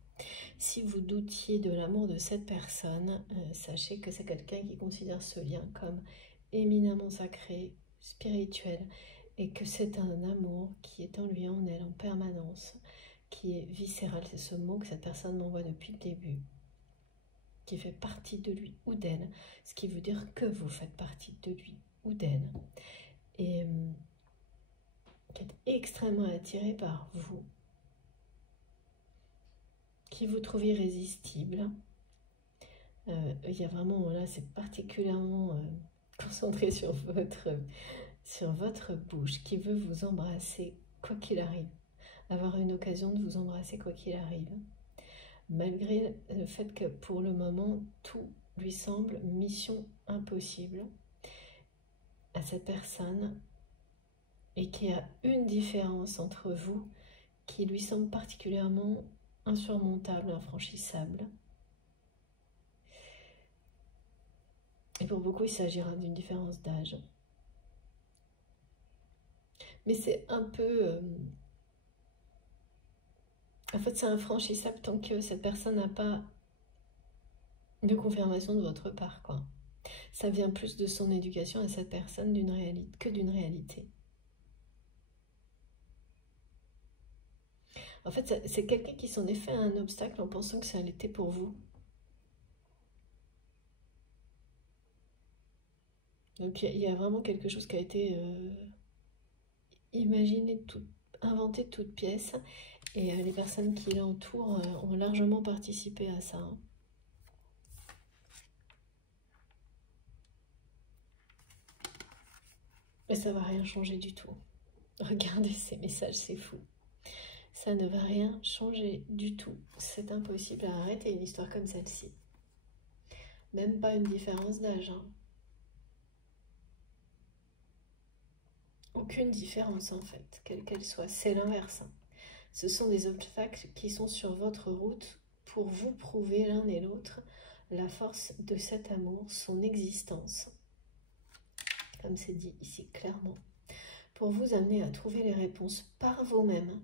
Si vous doutiez de l'amour de cette personne, sachez que c'est quelqu'un qui considère ce lien comme éminemment sacré, spirituel, et que c'est un amour qui est en lui, en elle, en permanence, qui est viscéral. C'est ce mot que cette personne m'envoie depuis le début, qui fait partie de lui ou d'elle, ce qui veut dire que vous faites partie de lui ou d'elle, et qui est extrêmement attiré par vous, qui vous trouve irrésistible. Il y a vraiment, là, c'est particulièrement concentré sur votre bouche, qui veut vous embrasser quoi qu'il arrive, avoir une occasion de vous embrasser quoi qu'il arrive, malgré le fait que pour le moment, tout lui semble mission impossible à cette personne, et qu'il y a une différence entre vous qui lui semble particulièrement insurmontable, infranchissable. Et pour beaucoup, il s'agira d'une différence d'âge. Mais c'est un peu... en fait, c'est infranchissable tant que cette personne n'a pas de confirmation de votre part, quoi. Ça vient plus de son éducation à cette personne que d'une réalité. En fait, c'est quelqu'un qui s'en est fait un obstacle en pensant que ça l'était pour vous. Donc il y a vraiment quelque chose qui a été imaginé, inventé de toutes pièces, et les personnes qui l'entourent ont largement participé à ça. Hein. Et ça va rien changer du tout. Regardez ces messages, c'est fou. Ça ne va rien changer du tout. C'est impossible à arrêter une histoire comme celle-ci. Même pas une différence d'âge. Hein. Aucune différence en fait, quelle qu'elle soit. C'est l'inverse. Hein. Ce sont des obstacles qui sont sur votre route pour vous prouver l'un et l'autre la force de cet amour, son existence. Comme c'est dit ici clairement. Pour vous amener à trouver les réponses par vous-même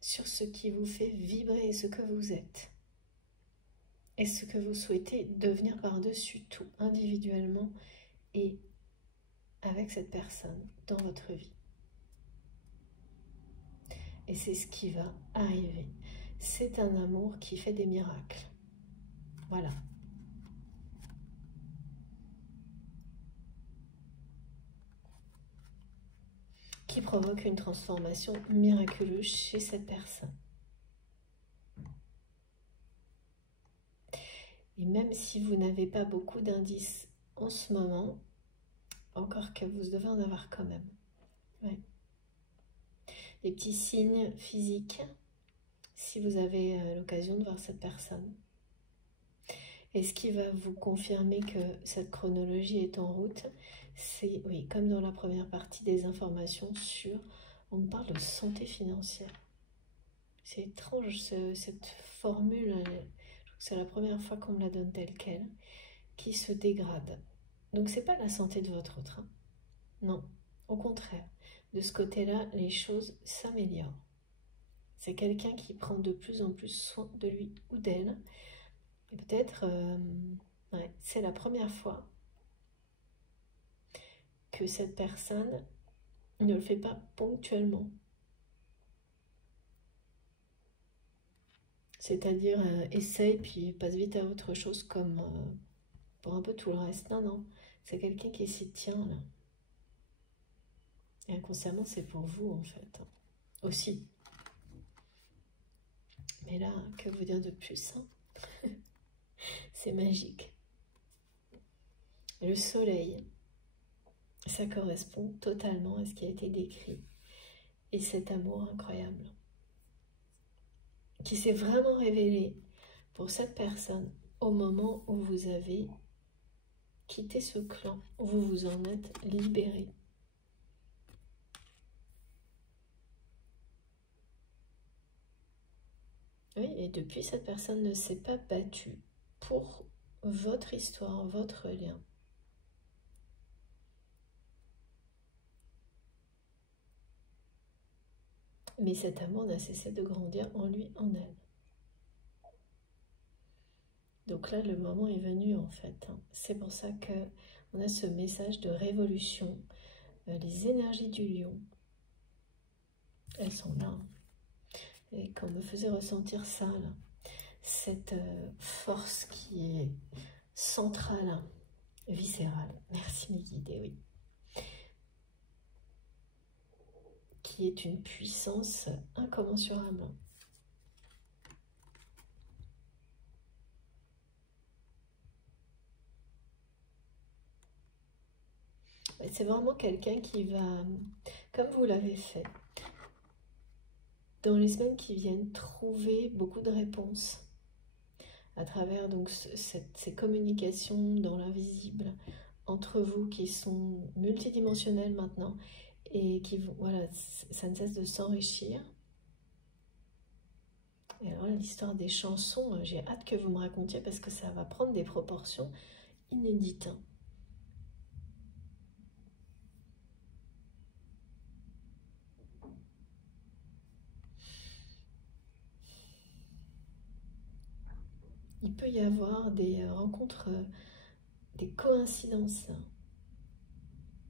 sur ce qui vous fait vibrer et ce que vous êtes. Et ce que vous souhaitez devenir par-dessus tout, individuellement et avec cette personne dans votre vie. Et c'est ce qui va arriver. C'est un amour qui fait des miracles. Voilà. Qui provoque une transformation miraculeuse chez cette personne. Et même si vous n'avez pas beaucoup d'indices en ce moment, encore que vous devez en avoir quand même. Ouais. Des petits signes physiques, si vous avez l'occasion de voir cette personne. Et ce qui va vous confirmer que cette chronologie est en route, c'est, oui, comme dans la première partie, des informations sur, on me parle de santé financière. C'est étrange cette formule, je trouve que c'est la première fois qu'on me la donne telle qu'elle, qui se dégrade. Donc c'est pas la santé de votre autre, hein. Non, au contraire, de ce côté-là, les choses s'améliorent. C'est quelqu'un qui prend de plus en plus soin de lui ou d'elle. Et peut-être, ouais, c'est la première fois que cette personne ne le fait pas ponctuellement. C'est-à-dire, essaye puis passe vite à autre chose comme pour un peu tout le reste. Non, non, c'est quelqu'un qui s'y tient là. Et inconsciemment, c'est pour vous en fait. Aussi. Mais là, que vous dire de plus, hein? C'est magique. Le soleil, ça correspond totalement à ce qui a été décrit. Et cet amour incroyable qui s'est vraiment révélé pour cette personne au moment où vous avez quitté ce clan, où vous vous en êtes libéré. Oui, et depuis, cette personne ne s'est pas battue pour votre histoire, votre lien. Mais cet amour n'a cessé de grandir en lui, en elle. Donc là, le moment est venu en fait. C'est pour ça qu'on a ce message de révolution. Les énergies du lion, elles sont là. Et qu'on me faisait ressentir ça, là. Cette force qui est centrale, viscérale. Merci mes guidés, oui. Qui est une puissance incommensurable. C'est vraiment quelqu'un qui va, comme vous l'avez fait, dans les semaines qui viennent, trouver beaucoup de réponses à travers donc ces communications dans l'invisible entre vous qui sont multidimensionnelles maintenant et qui vont, voilà, ça ne cesse de s'enrichir. Et alors l'histoire des chansons, j'ai hâte que vous me racontiez parce que ça va prendre des proportions inédites. Il peut y avoir des rencontres, des coïncidences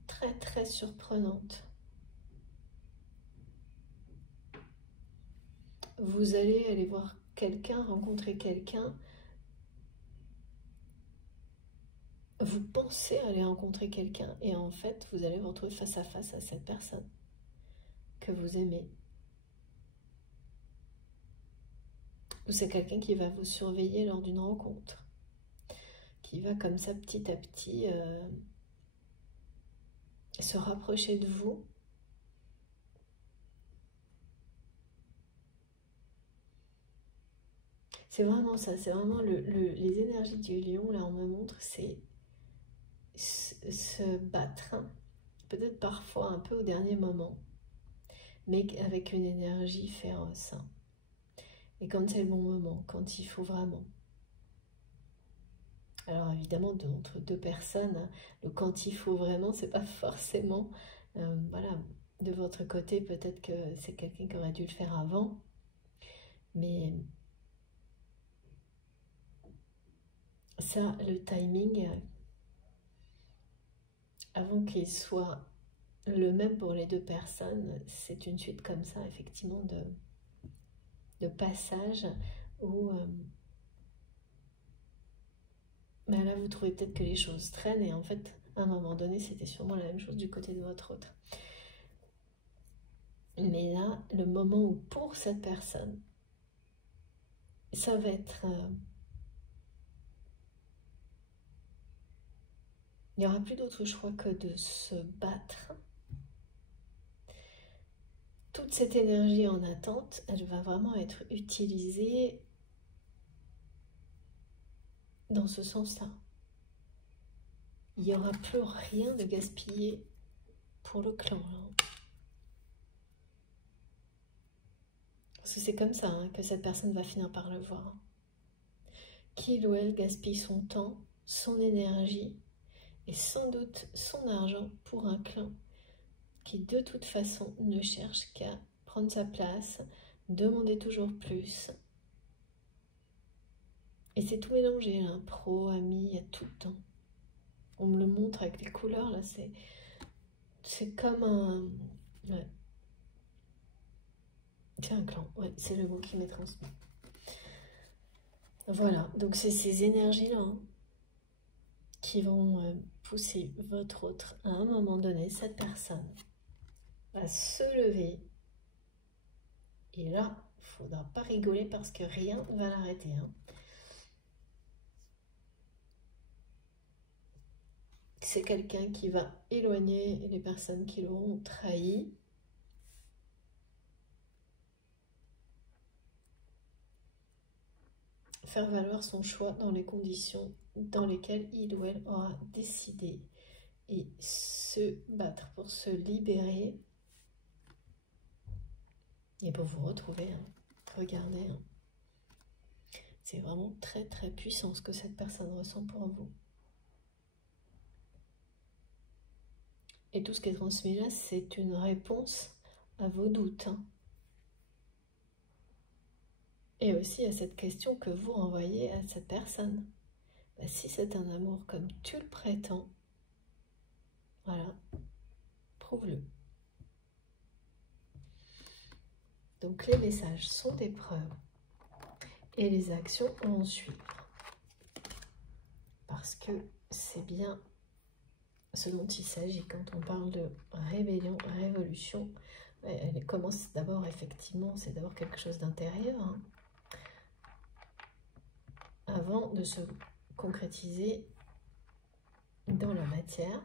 très très surprenantes. Vous allez aller voir quelqu'un, rencontrer quelqu'un, vous pensez aller rencontrer quelqu'un et en fait vous allez vous retrouver face à cette personne que vous aimez. Ou c'est quelqu'un qui va vous surveiller lors d'une rencontre, qui va comme ça petit à petit se rapprocher de vous. C'est vraiment ça, c'est vraiment les énergies du lion, là on me montre, c'est se battre, peut-être parfois un peu au dernier moment, mais avec une énergie féroce. Et quand c'est le bon moment, quand il faut vraiment. Alors évidemment, entre deux personnes, le quand il faut vraiment, c'est pas forcément, voilà, de votre côté, peut-être que c'est quelqu'un qui aurait dû le faire avant, mais ça, le timing, avant qu'il soit le même pour les deux personnes, c'est une suite comme ça, effectivement, de passage où ben là, vous trouvez peut-être que les choses traînent et en fait, à un moment donné, c'était sûrement la même chose du côté de votre autre. Mais là, le moment où pour cette personne, ça va être... il n'y aura plus d'autre choix que de se battre. Toute cette énergie en attente, elle va vraiment être utilisée dans ce sens-là. Il n'y aura plus rien de gaspillé pour le clan. Parce que c'est comme ça que cette personne va finir par le voir. Qu'il ou elle gaspille son temps, son énergie et sans doute son argent pour un clan qui de toute façon ne cherche qu'à prendre sa place, demander toujours plus. Et c'est tout mélangé, hein, pro, ami, il y a tout le temps. On me le montre avec les couleurs, là, c'est comme un... Ouais. C'est un clan, ouais, c'est le mot qui m'est transmis. Voilà, donc c'est ces énergies-là qui vont pousser votre autre à un moment donné, cette personne va se lever. Et là, il ne faudra pas rigoler parce que rien ne va l'arrêter. C'est quelqu'un qui va éloigner les personnes qui l'auront trahi. Faire valoir son choix dans les conditions dans lesquelles il ou elle aura décidé et se battre pour se libérer et pour vous retrouver. Regardez, c'est vraiment très très puissant ce que cette personne ressent pour vous. Et tout ce qui est transmis là, c'est une réponse à vos doutes. Et aussi à cette question que vous renvoyez à cette personne. Ben, si c'est un amour comme tu le prétends, voilà, prouve-le. Donc les messages sont des preuves et les actions vont suivre. Parce que c'est bien ce dont il s'agit quand on parle de rébellion, révolution. Elle commence d'abord, effectivement, c'est d'abord quelque chose d'intérieur, avant de se concrétiser dans la matière,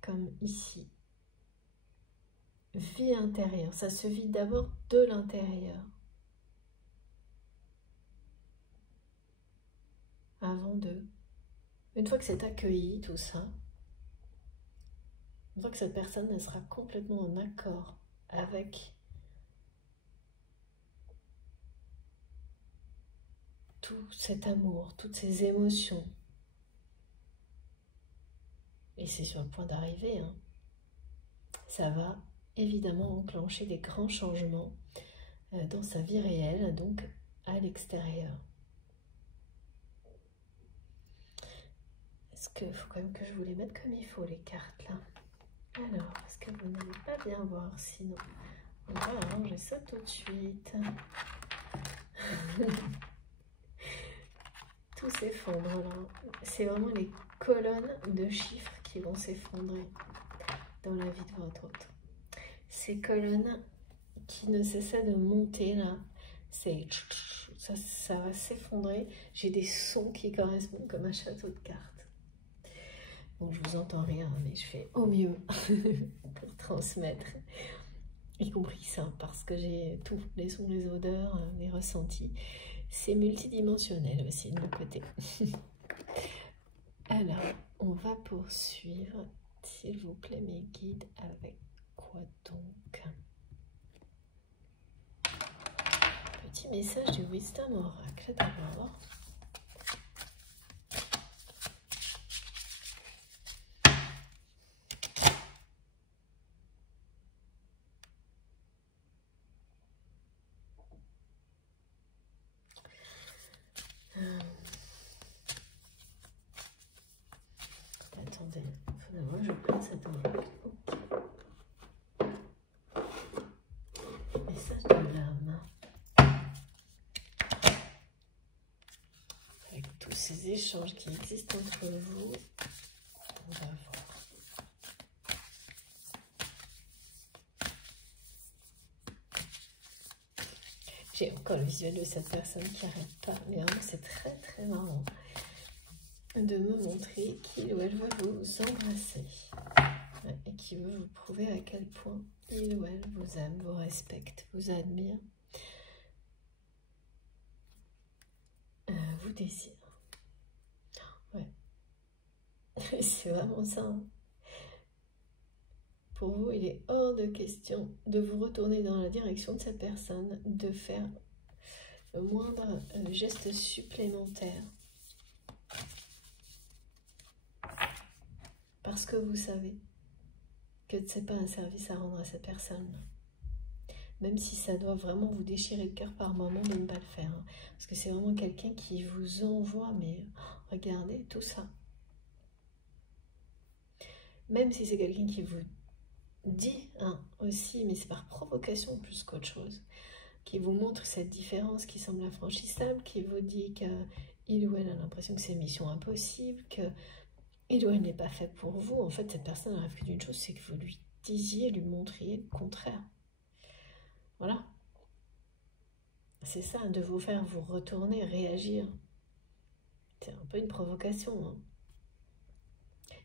comme ici. Vie intérieure, ça se vit d'abord de l'intérieur. Avant de... Une fois que c'est accueilli, tout ça, une fois que cette personne elle sera complètement en accord avec tout cet amour, toutes ces émotions, et c'est sur le point d'arriver, ça va évidemment enclencher des grands changements dans sa vie réelle, donc à l'extérieur. Est-ce qu'il faut quand même que je vous les mette comme il faut, les cartes là? Alors, est-ce que vous n'allez pas bien voir? Sinon, on va arranger ça tout de suite. Tout s'effondre là. C'est vraiment les colonnes de chiffres qui vont s'effondrer dans la vie de votre autre. Ces colonnes qui ne cessaient de monter là, ça va s'effondrer. J'ai des sons qui correspondent comme un château de cartes. Donc je vous entends rien, mais je fais au mieux pour transmettre, y compris ça, parce que j'ai tout, les sons, les odeurs, les ressentis. C'est multidimensionnel aussi de l'autre côté. Alors, on va poursuivre, s'il vous plaît, mes guides, avec quoi donc? Petit message du Wisdom Oracle d'abord. Attendez, il faut d'abord que je prenne cet oracle. Okay. Message de l'âme. Avec tous ces échanges qui existent entre vous, on va voir. J'ai encore le visuel de cette personne qui n'arrête pas, mais vraiment c'est très très marrant de me montrer qu'il ou elle veut vous embrasser et qui veut vous prouver à quel point il ou elle vous aime, vous respecte, vous admire, vous désire. Ouais, c'est vraiment ça. Hein. Pour vous, il est hors de question de vous retourner dans la direction de cette personne, de faire le moindre geste supplémentaire. Parce que vous savez que ce n'est pas un service à rendre à cette personne. Même si ça doit vraiment vous déchirer le cœur par moment de ne pas le faire. Hein. Parce que c'est vraiment quelqu'un qui vous envoie, mais regardez tout ça. Même si c'est quelqu'un qui vous dit hein, aussi, mais c'est par provocation plus qu'autre chose, qui vous montre cette différence qui semble infranchissable, qui vous dit qu'il ou elle a l'impression que c'est une mission impossible, qu'il ou elle n'est pas fait pour vous. En fait, cette personne rêve que d'une chose, c'est que vous lui disiez, lui montriez le contraire. Voilà. C'est ça, de vous faire vous retourner, réagir. C'est un peu une provocation. Hein.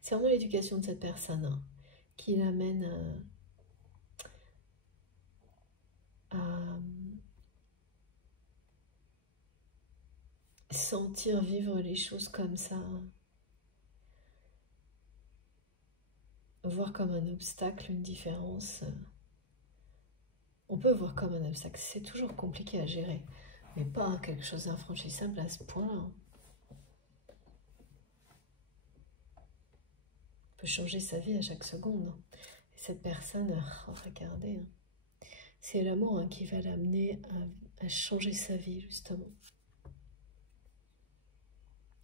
C'est vraiment l'éducation de cette personne hein, qui l'amène à sentir vivre les choses comme ça. Voir comme un obstacle, une différence. On peut voir comme un obstacle. C'est toujours compliqué à gérer, mais pas quelque chose d'infranchissable à ce point-là. On peut changer sa vie à chaque seconde. Et cette personne, oh, regardez, c'est l'amour hein, qui va l'amener à changer sa vie, justement.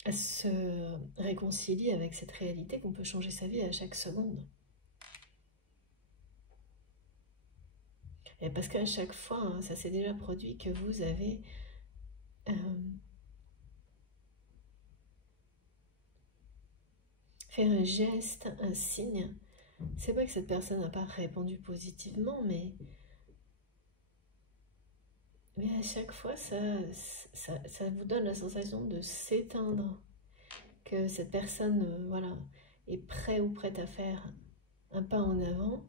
À se réconcilier avec cette réalité qu'on peut changer sa vie à chaque seconde. Et parce qu'à chaque fois, hein, ça s'est déjà produit que vous avez fait un geste, un signe. C'est pas que cette personne n'a pas répondu positivement, mais à chaque fois, ça vous donne la sensation de s'éteindre. Que cette personne voilà, est prêt ou prête à faire un pas en avant,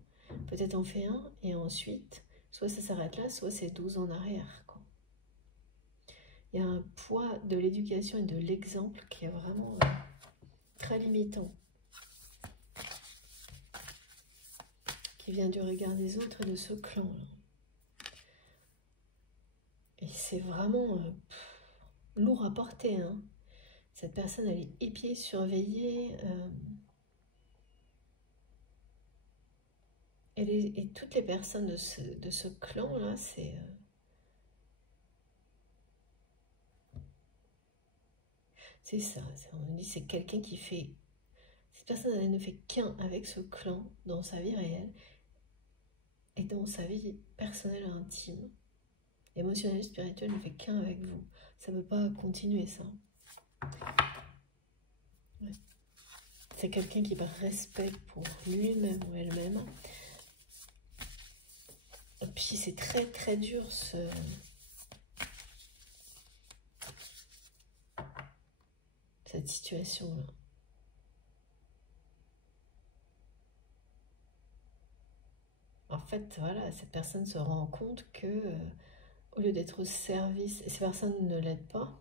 peut-être en fait un, et ensuite, soit ça s'arrête là, soit c'est 12 en arrière. Quoi. Il y a un poids de l'éducation et de l'exemple qui est vraiment très limitant. Qui vient du regard des autres et de ce clan. Et c'est vraiment lourd à porter. Hein. Cette personne, elle est épiée, surveillée. Et toutes les personnes de ce clan-là, c'est ça. On dit c'est quelqu'un qui fait... Cette personne, elle ne fait qu'un avec ce clan dans sa vie réelle et dans sa vie personnelle intime. Émotionnelle, spirituelle, ne fait qu'un avec vous. Ça ne peut pas continuer, ça. Ouais. C'est quelqu'un qui, par respect pour lui-même ou elle-même, et puis c'est très très dur cette situation-là. en fait, voilà, cette personne se rend compte que au lieu d'être au service, et ces personnes ne l'aident pas,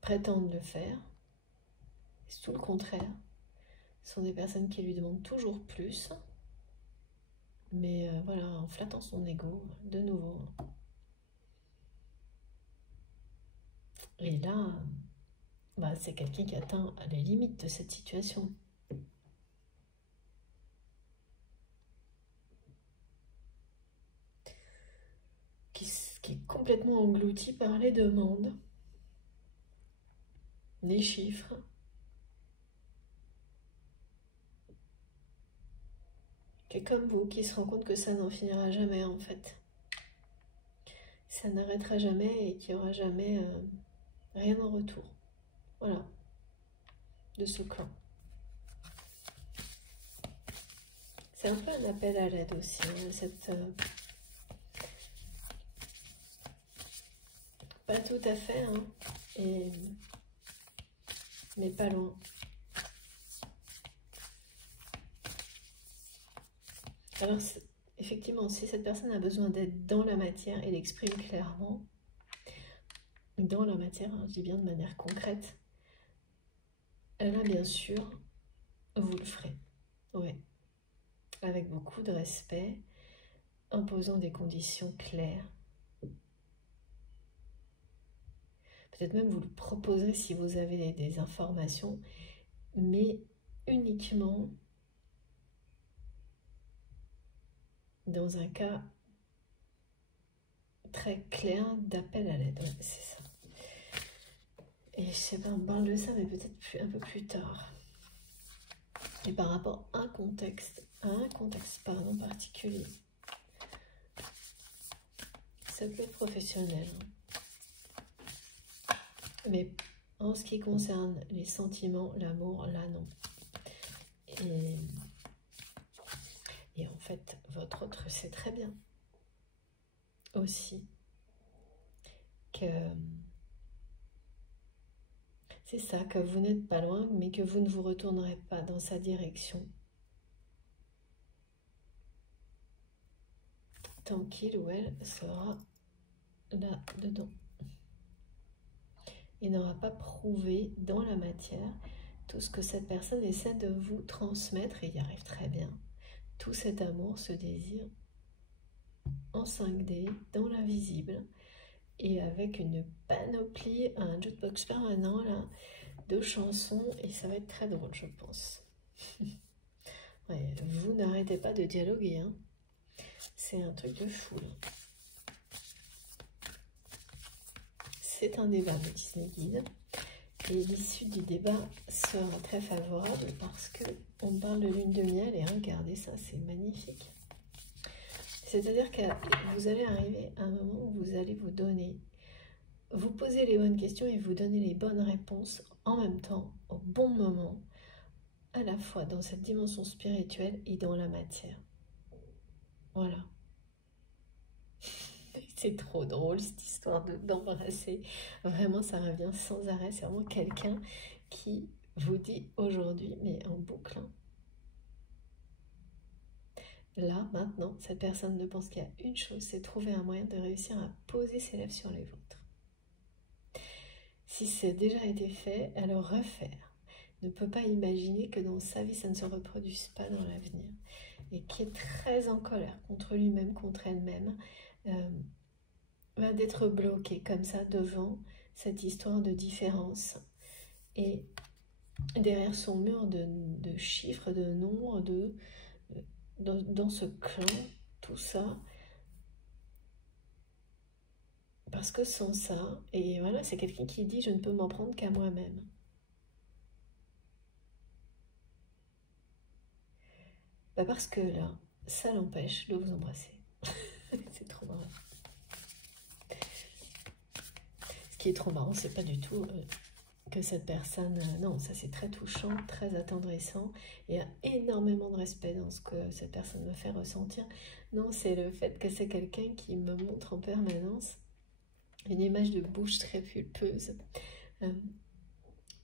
prétendent le faire, c'est tout le contraire. Ce sont des personnes qui lui demandent toujours plus, mais voilà, en flattant son ego, de nouveau. Et là, bah, c'est quelqu'un qui atteint les limites de cette situation. Qui est complètement englouti par les demandes, les chiffres. Qui est comme vous, qui se rend compte que ça n'en finira jamais en fait. Ça n'arrêtera jamais et qu'il n'y aura jamais rien en retour. Voilà, de ce clan. C'est un peu un appel à l'aide aussi, hein, cette... pas tout à fait, hein, mais pas loin. Alors, effectivement, si cette personne a besoin d'être dans la matière, elle exprime clairement, dans la matière, hein, je dis bien de manière concrète, là, bien sûr, vous le ferez. Oui. Avec beaucoup de respect, en posant des conditions claires. Peut-être même vous le proposerez si vous avez des informations, mais uniquement dans un cas très clair d'appel à l'aide. Ouais, c'est ça. Et je sais pas, on parle de ça, mais peut-être un peu plus tard. Et par rapport à un contexte pardon, particulier. Ça peut être professionnel. Mais en ce qui concerne les sentiments, l'amour, là non. Et en fait, votre autre sait très bien aussi que c'est ça, que vous n'êtes pas loin, mais que vous ne vous retournerez pas dans sa direction. Tant qu'il ou elle sera là-dedans. Et n'aura pas prouvé dans la matière tout ce que cette personne essaie de vous transmettre, et y arrive très bien. Tout cet amour, ce désir en 5D, dans l'invisible, et avec une panoplie, un jukebox permanent là, de chansons, et ça va être très drôle, je pense. Ouais, vous n'arrêtez pas de dialoguer, hein. C'est un truc de fou, là. C'est un débat, me disent les guides. Et l'issue du débat sera très favorable parce que on parle de lune de miel et regardez ça, c'est magnifique. C'est-à-dire que vous allez arriver à un moment où vous allez vous donner, vous poser les bonnes questions et vous donner les bonnes réponses en même temps, au bon moment, à la fois dans cette dimension spirituelle et dans la matière. Voilà. C'est trop drôle cette histoire d'embrasser. Vraiment, ça revient sans arrêt. C'est vraiment quelqu'un qui vous dit aujourd'hui, mais en boucle. Hein. Là, maintenant, cette personne ne pense qu'il y a une chose, c'est trouver un moyen de réussir à poser ses lèvres sur les vôtres. Si c'est déjà été fait, alors refaire. Ne peut pas imaginer que dans sa vie, ça ne se reproduise pas dans l'avenir. Et qui est très en colère contre lui-même, contre elle-même, d'être bloqué comme ça devant cette histoire de différence. Et derrière son mur de chiffres, de nombres, dans ce clan, tout ça, parce que sans ça, et voilà, c'est quelqu'un qui dit « je ne peux m'en prendre qu'à moi-même ». Bah parce que là, ça l'empêche de vous embrasser. C'est trop marrant. Ce qui est trop marrant, c'est pas du tout que cette personne... non, ça c'est très touchant, très attendrissant. Il y a énormément de respect dans ce que cette personne me fait ressentir. Non, c'est le fait que c'est quelqu'un qui me montre en permanence une image de bouche très pulpeuse.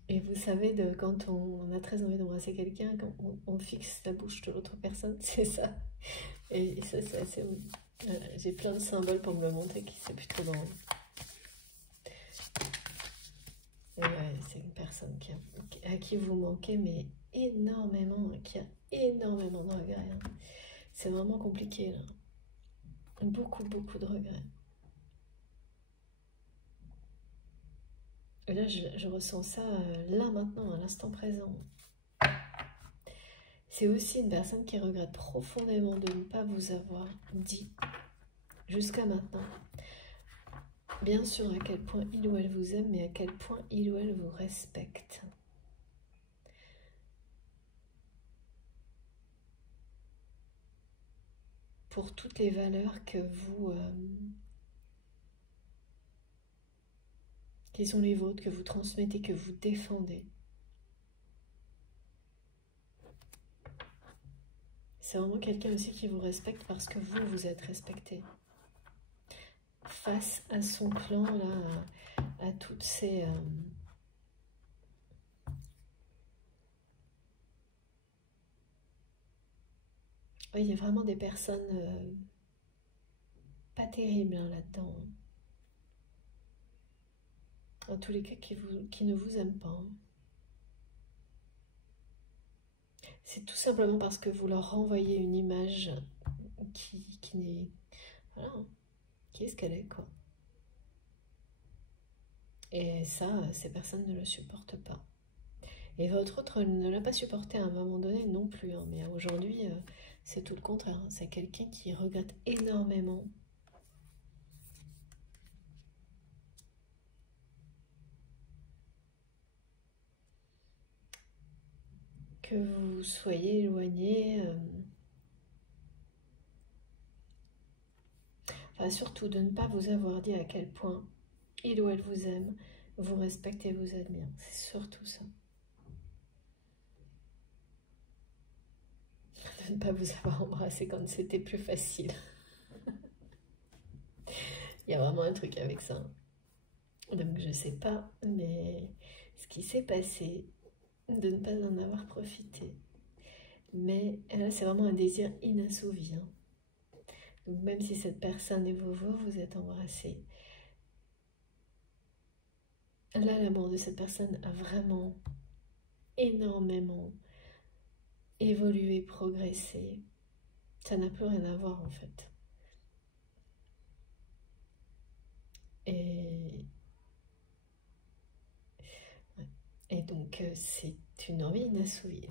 Et vous savez, quand on a très envie d'embrasser quelqu'un, quand on fixe la bouche de l'autre personne, c'est ça. Et ça, c'est assez... J'ai plein de symboles pour me le montrer, qui c'est plutôt drôle. Et ouais, c'est une personne à qui vous manquez, mais énormément, qui a énormément de regrets. Hein. C'est vraiment compliqué, là. Beaucoup, beaucoup de regrets. Et là, je ressens ça là, maintenant, à l'instant présent. C'est aussi une personne qui regrette profondément de ne pas vous avoir dit, jusqu'à maintenant, bien sûr à quel point il ou elle vous aime, mais à quel point il ou elle vous respecte. Pour toutes les valeurs que vous... qui sont les vôtres, que vous transmettez, que vous défendez. C'est vraiment quelqu'un aussi qui vous respecte parce que vous, vous êtes respecté. Face à son clan, là, à toutes ces... Oui, il y a vraiment des personnes pas terribles hein, là-dedans. En tous les cas, qui ne vous aiment pas. Hein. C'est tout simplement parce que vous leur renvoyez une image qui n'est... Voilà, qui est ce qu'elle est, quoi. Et ça, ces personnes ne le supportent pas. Et votre autre ne l'a pas supporté à un moment donné non plus. Hein. Mais aujourd'hui, c'est tout le contraire. Hein. C'est quelqu'un qui regrette énormément que vous soyez éloigné. Enfin, surtout de ne pas vous avoir dit à quel point il ou elle vous aime, vous respecte et vous admire. C'est surtout ça. De ne pas vous avoir embrassé quand c'était plus facile. Il y a vraiment un truc avec ça. Donc je sais pas, mais ce qui s'est passé, de ne pas en avoir profité. Mais là, c'est vraiment un désir inassouvi. Hein. Donc même si cette personne est vous êtes embrassés. Là, l'amour de cette personne a vraiment énormément évolué, progressé. Ça n'a plus rien à voir en fait. Et donc, c'est une envie inassouvie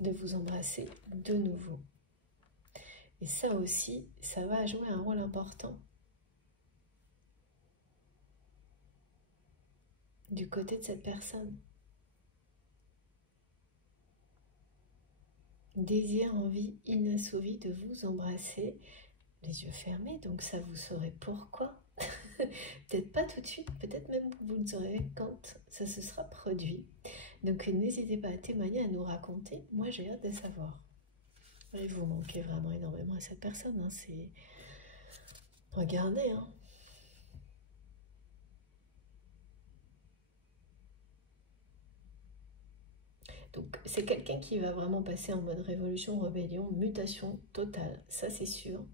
de vous embrasser de nouveau. Et ça aussi, ça va jouer un rôle important du côté de cette personne. Désir, envie inassouvi de vous embrasser, les yeux fermés, donc ça vous saurez pourquoi. Peut-être pas tout de suite, peut-être même vous le saurez quand ça se sera produit. Donc n'hésitez pas à témoigner, à nous raconter. Moi j'ai hâte de savoir. Et vous manquez vraiment énormément à cette personne. Hein. C'est... Regardez. Hein. Donc c'est quelqu'un qui va vraiment passer en mode révolution, rébellion, mutation totale. Ça c'est sûr.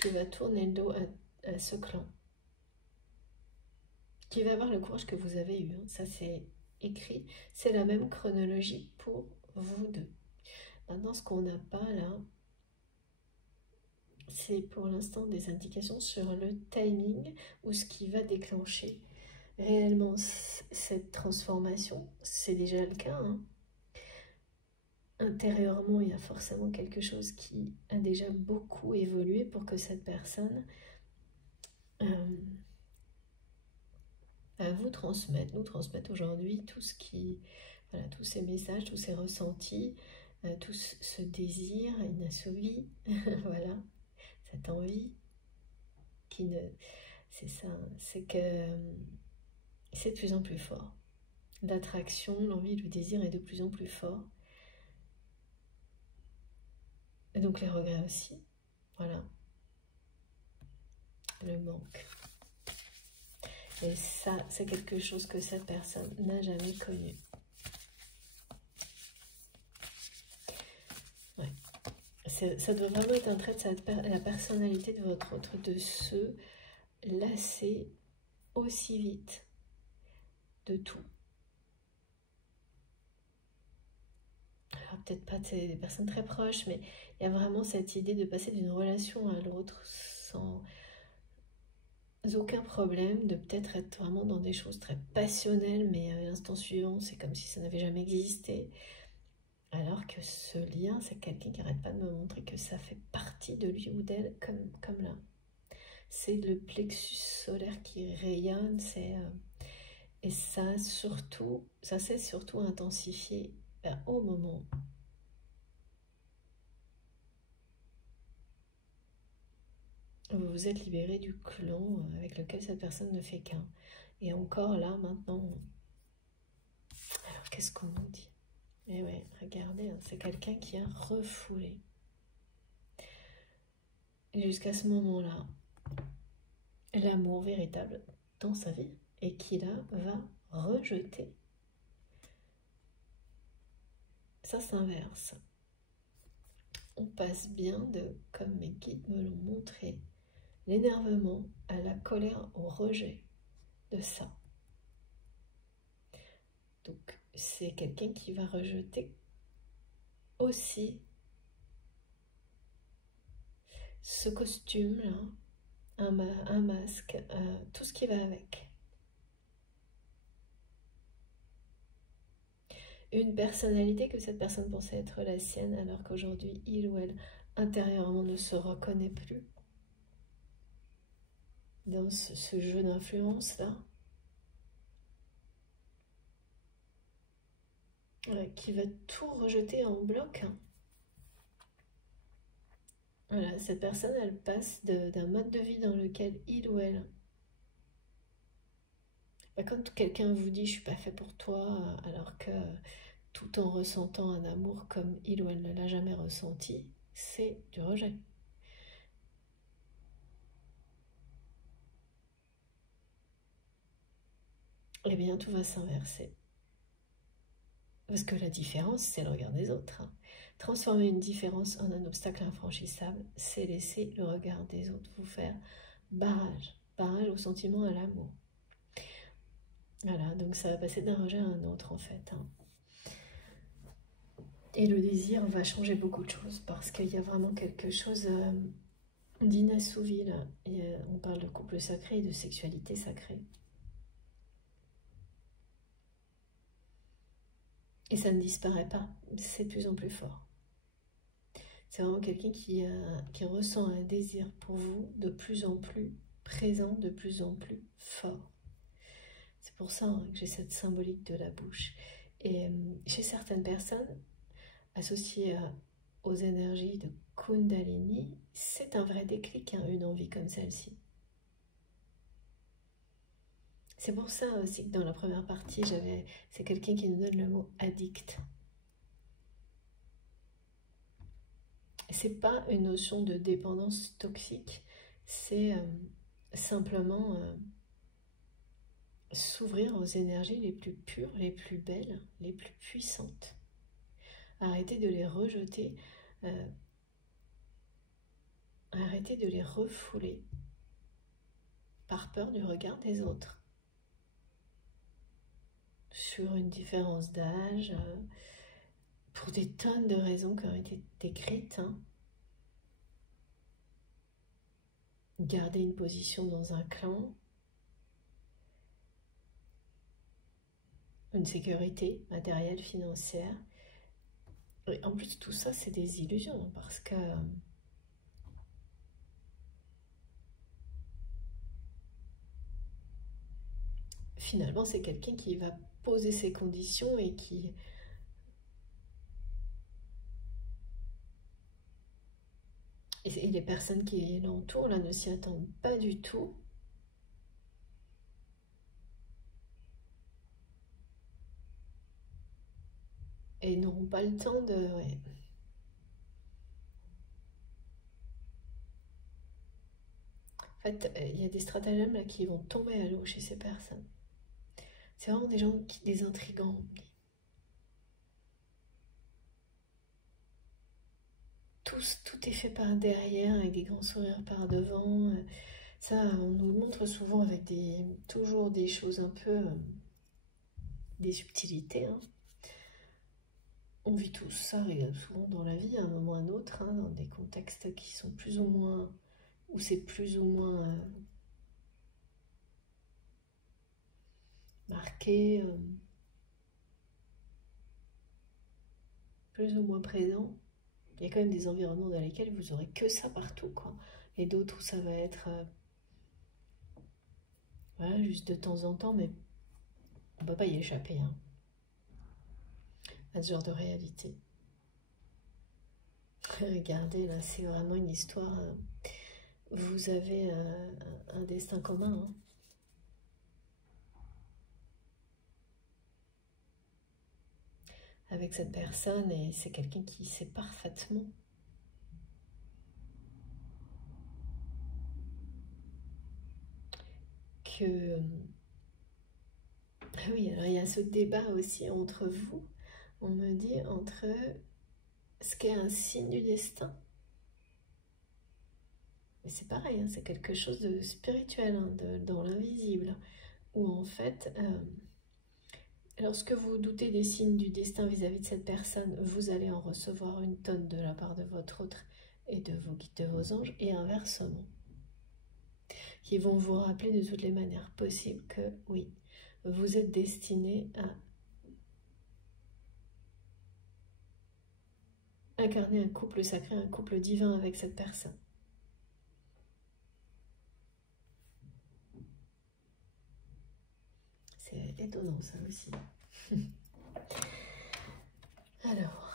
Qui va tourner le dos à ce clan. Qui va avoir le courage que vous avez eu. Hein. Ça c'est écrit. C'est la même chronologie pour vous deux. Maintenant ce qu'on n'a pas là, c'est pour l'instant des indications sur le timing ou ce qui va déclencher réellement cette transformation. C'est déjà le cas. Hein. Intérieurement, il y a forcément quelque chose qui a déjà beaucoup évolué pour que cette personne nous transmette aujourd'hui tout ce qui, voilà, tous ces messages, tous ces ressentis, tout ce désir inassouvi, voilà, cette envie qui ne, c'est ça, c'est que c'est de plus en plus fort. L'attraction, l'envie, le désir est de plus en plus fort. Et donc les regrets aussi, voilà, le manque. Et ça, c'est quelque chose que cette personne n'a jamais connu. ça doit vraiment être un trait de la personnalité de votre autre, de se lasser aussi vite de tout. Alors peut-être pas des personnes très proches, mais il y a vraiment cette idée de passer d'une relation à l'autre sans aucun problème, de peut-être être vraiment dans des choses très passionnelles, mais à l'instant suivant, c'est comme si ça n'avait jamais existé. Alors que ce lien, c'est quelqu'un qui n'arrête pas de me montrer que ça fait partie de lui ou d'elle, comme là. C'est le plexus solaire qui rayonne, et ça s'est surtout intensifié au moment où vous vous êtes libéré du clan avec lequel cette personne ne fait qu'un. Et encore là, maintenant, alors qu'est-ce qu'on nous dit? Eh ouais, regardez, hein, c'est quelqu'un qui a refoulé. Et jusqu'à ce moment-là, l'amour véritable dans sa vie et qui là va rejeter. Ça s'inverse. On passe bien de, comme mes guides me l'ont montré, l'énervement à la colère, au rejet de ça. Donc c'est quelqu'un qui va rejeter aussi ce costume-là, un masque, tout ce qui va avec. Une personnalité que cette personne pensait être la sienne, alors qu'aujourd'hui, il ou elle, intérieurement, ne se reconnaît plus dans ce jeu d'influence-là, qui va tout rejeter en bloc. Voilà, cette personne, elle passe d'un mode de vie dans lequel il ou elle, quand quelqu'un vous dit « je suis pas fait pour toi », alors que tout en ressentant un amour comme il ou elle ne l'a jamais ressenti, c'est du rejet. Eh bien, tout va s'inverser. Parce que la différence, c'est le regard des autres. Transformer une différence en un obstacle infranchissable, c'est laisser le regard des autres vous faire barrage. Barrage au sentiment, à l'amour. Voilà, donc ça va passer d'un rejet à un autre, en fait. Et le désir va changer beaucoup de choses, parce qu'il y a vraiment quelque chose d'inassouvi, là. On parle de couple sacré et de sexualité sacrée. Et ça ne disparaît pas, c'est de plus en plus fort. C'est vraiment quelqu'un qui ressent un désir pour vous de plus en plus présent, de plus en plus fort. C'est pour ça que j'ai cette symbolique de la bouche. Et chez certaines personnes, associées aux énergies de Kundalini, c'est un vrai déclic, une envie comme celle-ci. C'est pour ça aussi que dans la première partie, c'est quelqu'un qui nous donne le mot addict. C'est pas une notion de dépendance toxique, c'est simplement s'ouvrir aux énergies les plus pures, les plus belles, les plus puissantes. Arrêter de les rejeter, arrêter de les refouler par peur du regard des autres. Sur une différence d'âge, pour des tonnes de raisons qui ont été décrites. Garder une position dans un clan, une sécurité matérielle, financière. Et en plus, tout ça, c'est des illusions, parce que finalement, c'est quelqu'un qui va poser ses conditions et et les personnes qui l'entourent là ne s'y attendent pas du tout. Et n'auront pas le temps de... Ouais. En fait, il y a des stratagèmes là qui vont tomber à l'eau chez ces personnes. C'est vraiment des gens des intrigants. Tout tout est fait par derrière, avec des grands sourires par devant. Ça, on nous le montre souvent avec toujours des choses un peu, des subtilités, hein. On vit tous ça souvent dans la vie, à un moment ou à un autre, hein, dans des contextes qui sont plus ou moins, où c'est plus ou moins marqué, plus ou moins présent. Il y a quand même des environnements dans lesquels vous aurez que ça partout, quoi. Et d'autres où ça va être voilà, juste de temps en temps, mais on ne peut pas y échapper, hein, à ce genre de réalité. Regardez, là, c'est vraiment une histoire. Vous avez un destin commun, hein. Avec cette personne, et c'est quelqu'un qui sait parfaitement que... Ah oui, alors il y a ce débat aussi entre vous, on me dit, entre ce qu'est un signe du destin. Mais c'est pareil, hein, c'est quelque chose de spirituel, hein, dans l'invisible, où en fait, lorsque vous doutez des signes du destin vis-à-vis de cette personne, vous allez en recevoir une tonne de la part de votre autre et de vos guides, de vos anges, et inversement, qui vont vous rappeler de toutes les manières possibles que oui, vous êtes destiné à incarner un couple sacré, un couple divin avec cette personne. C'est étonnant ça aussi. Alors,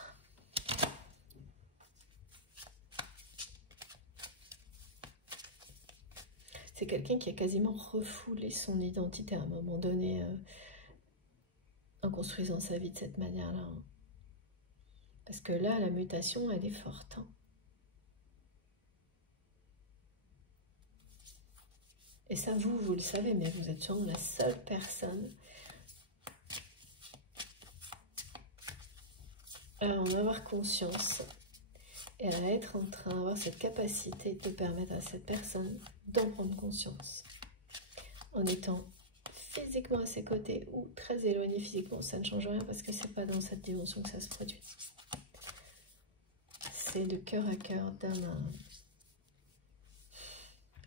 c'est quelqu'un qui a quasiment refoulé son identité à un moment donné, en construisant sa vie de cette manière-là, hein. Parce que là, la mutation, elle est forte, hein. Et ça, vous le savez, mais vous êtes sûrement la seule personne à en avoir conscience et à être en train d'avoir cette capacité de permettre à cette personne d'en prendre conscience. En étant physiquement à ses côtés ou très éloigné physiquement, ça ne change rien parce que c'est pas dans cette dimension que ça se produit. C'est de cœur à cœur, d'âme à âme.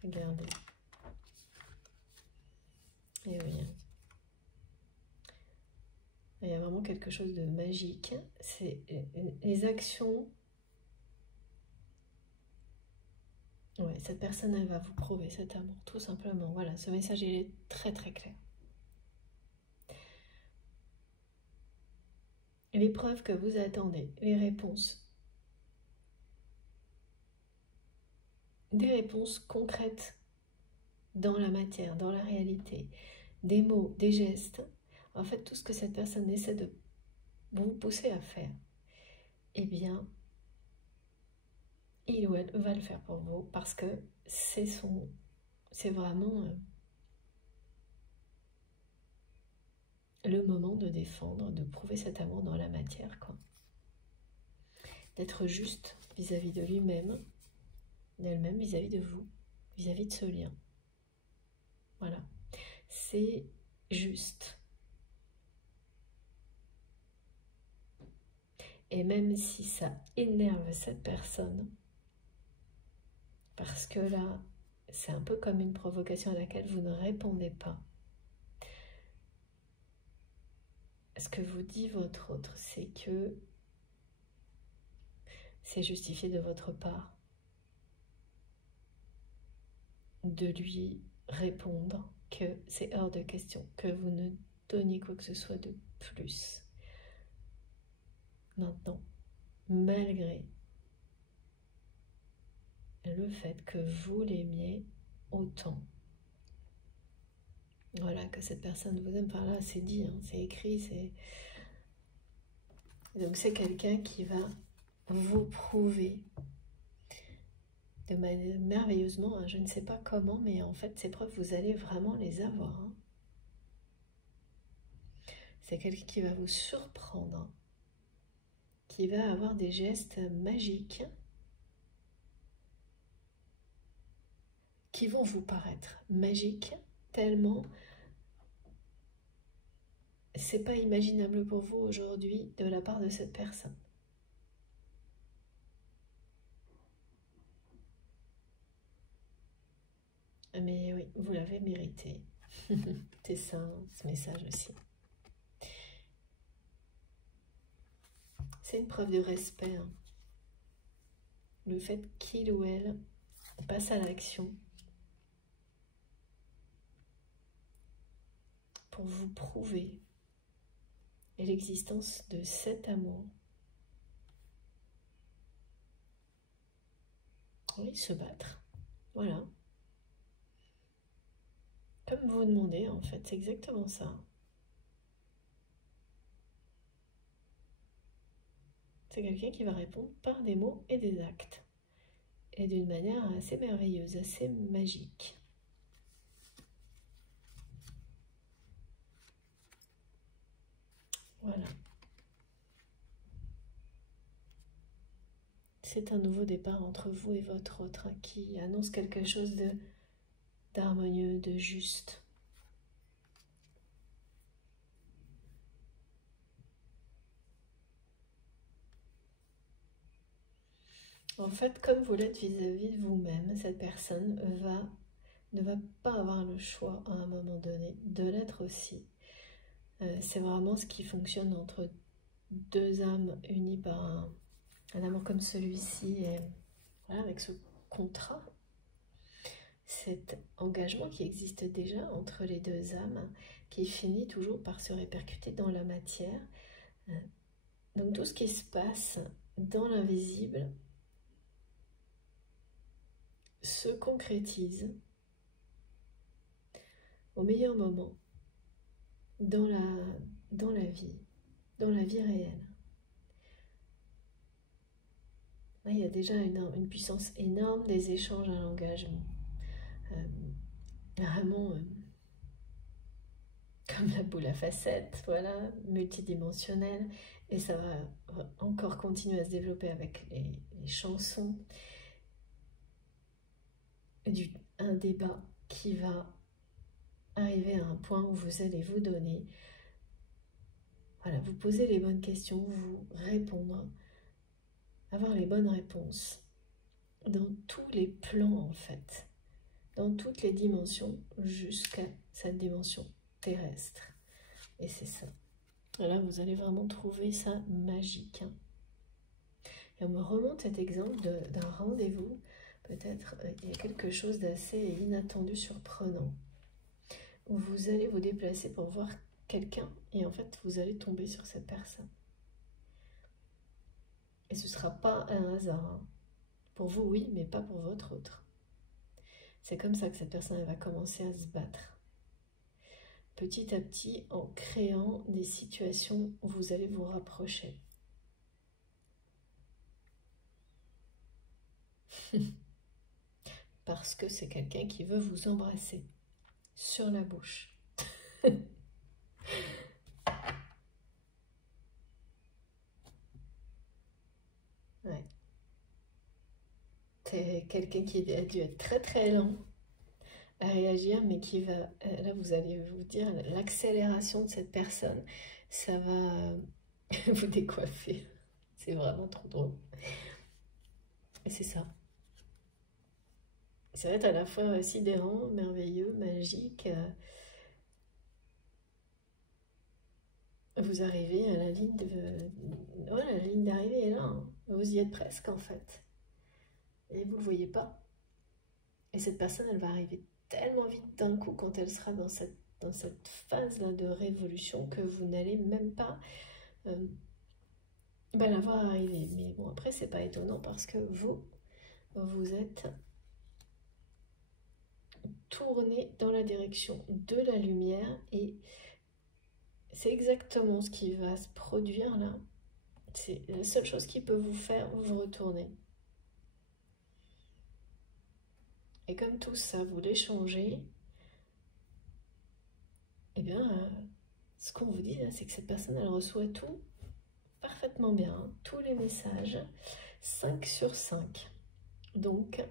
Regardez. Et oui. Il y a vraiment quelque chose de magique. C'est les actions. Ouais, cette personne, elle va vous prouver cet amour, tout simplement. Voilà, ce message, il est très très clair. Les preuves que vous attendez, les réponses. Des réponses concrètes dans la matière, dans la réalité. Des mots, des gestes. En fait, tout ce que cette personne essaie de vous pousser à faire, eh bien, il ou elle va le faire pour vous parce que c'est vraiment le moment de défendre, de prouver cet amour dans la matière, quoi. D'être juste vis-à-vis de lui-même, d'elle-même vis-à-vis de vous, vis-à-vis de ce lien. Voilà. C'est juste. Et même si ça énerve cette personne, parce que là, c'est un peu comme une provocation à laquelle vous ne répondez pas. Ce que vous dit votre autre, c'est que c'est justifié de votre part de lui répondre que c'est hors de question, que vous ne donniez quoi que ce soit de plus. Maintenant, malgré le fait que vous l'aimiez autant, voilà, que cette personne vous aime, par là, c'est dit, hein, c'est écrit, c'est... Donc c'est quelqu'un qui va vous prouver de manière merveilleusement, hein, je ne sais pas comment, mais en fait, ces preuves, vous allez vraiment les avoir, hein. C'est quelqu'un qui va vous surprendre, hein, qui va avoir des gestes magiques, qui vont vous paraître magiques, tellement c'est pas imaginable pour vous aujourd'hui de la part de cette personne. Mais oui, vous l'avez mérité. C'est ça, ce message aussi. C'est une preuve de respect. Hein. Le fait qu'il ou elle passe à l'action pour vous prouver l'existence de cet amour. Oui, se battre. Voilà. Comme vous demandez, en fait, c'est exactement ça. C'est quelqu'un qui va répondre par des mots et des actes. Et d'une manière assez merveilleuse, assez magique. Voilà. C'est un nouveau départ entre vous et votre autre qui annonce quelque chose d'harmonieux, de juste. En fait, comme vous l'êtes vis-à-vis de vous-même, cette personne ne va pas avoir le choix à un moment donné de l'être aussi. C'est vraiment ce qui fonctionne entre deux âmes unies par un amour comme celui-ci, et voilà, avec ce contrat, cet engagement qui existe déjà entre les deux âmes, qui finit toujours par se répercuter dans la matière. Donc tout ce qui se passe dans l'invisible se concrétise au meilleur moment dans la vie réelle. Là, il y a déjà une puissance énorme, des échanges, un langage vraiment comme la boule à facettes, voilà, multidimensionnel, et ça va encore continuer à se développer avec les chansons, un débat qui va arriver à un point où vous allez vous donner, voilà, vous poser les bonnes questions, vous répondre, avoir les bonnes réponses dans tous les plans en fait, dans toutes les dimensions jusqu'à cette dimension terrestre. Et c'est ça. Et là, vous allez vraiment trouver ça magique. Hein. Et on me remonte cet exemple d'un rendez-vous. Peut-être il y a quelque chose d'assez inattendu, surprenant. Où vous allez vous déplacer pour voir quelqu'un et en fait, vous allez tomber sur cette personne. Et ce ne sera pas un hasard. Hein. Pour vous, oui, mais pas pour votre autre. C'est comme ça que cette personne elle va commencer à se battre. Petit à petit, en créant des situations où vous allez vous rapprocher. Parce que c'est quelqu'un qui veut vous embrasser sur la bouche. Ouais. C'est quelqu'un qui a dû être très très lent à réagir, mais qui va, là vous allez vous dire, l'accélération de cette personne, ça va vous décoiffer. C'est vraiment trop drôle. Et c'est ça. Ça va être à la fois sidérant, merveilleux, magique. Vous arrivez à la ligne la ligne d'arrivée est là. Hein. Vous y êtes presque en fait. Et vous ne le voyez pas. Et cette personne, elle va arriver tellement vite d'un coup quand elle sera dans cette phase-là de révolution que vous n'allez même pas la voir arriver. Mais bon, après, c'est pas étonnant parce que vous êtes tourné dans la direction de la lumière et c'est exactement ce qui va se produire là. C'est la seule chose qui peut vous faire vous retourner. Et comme tout ça, vous l'échangez, eh bien, ce qu'on vous dit là, c'est que cette personne, elle reçoit tout parfaitement bien, hein, tous les messages, 5 sur 5. Donc,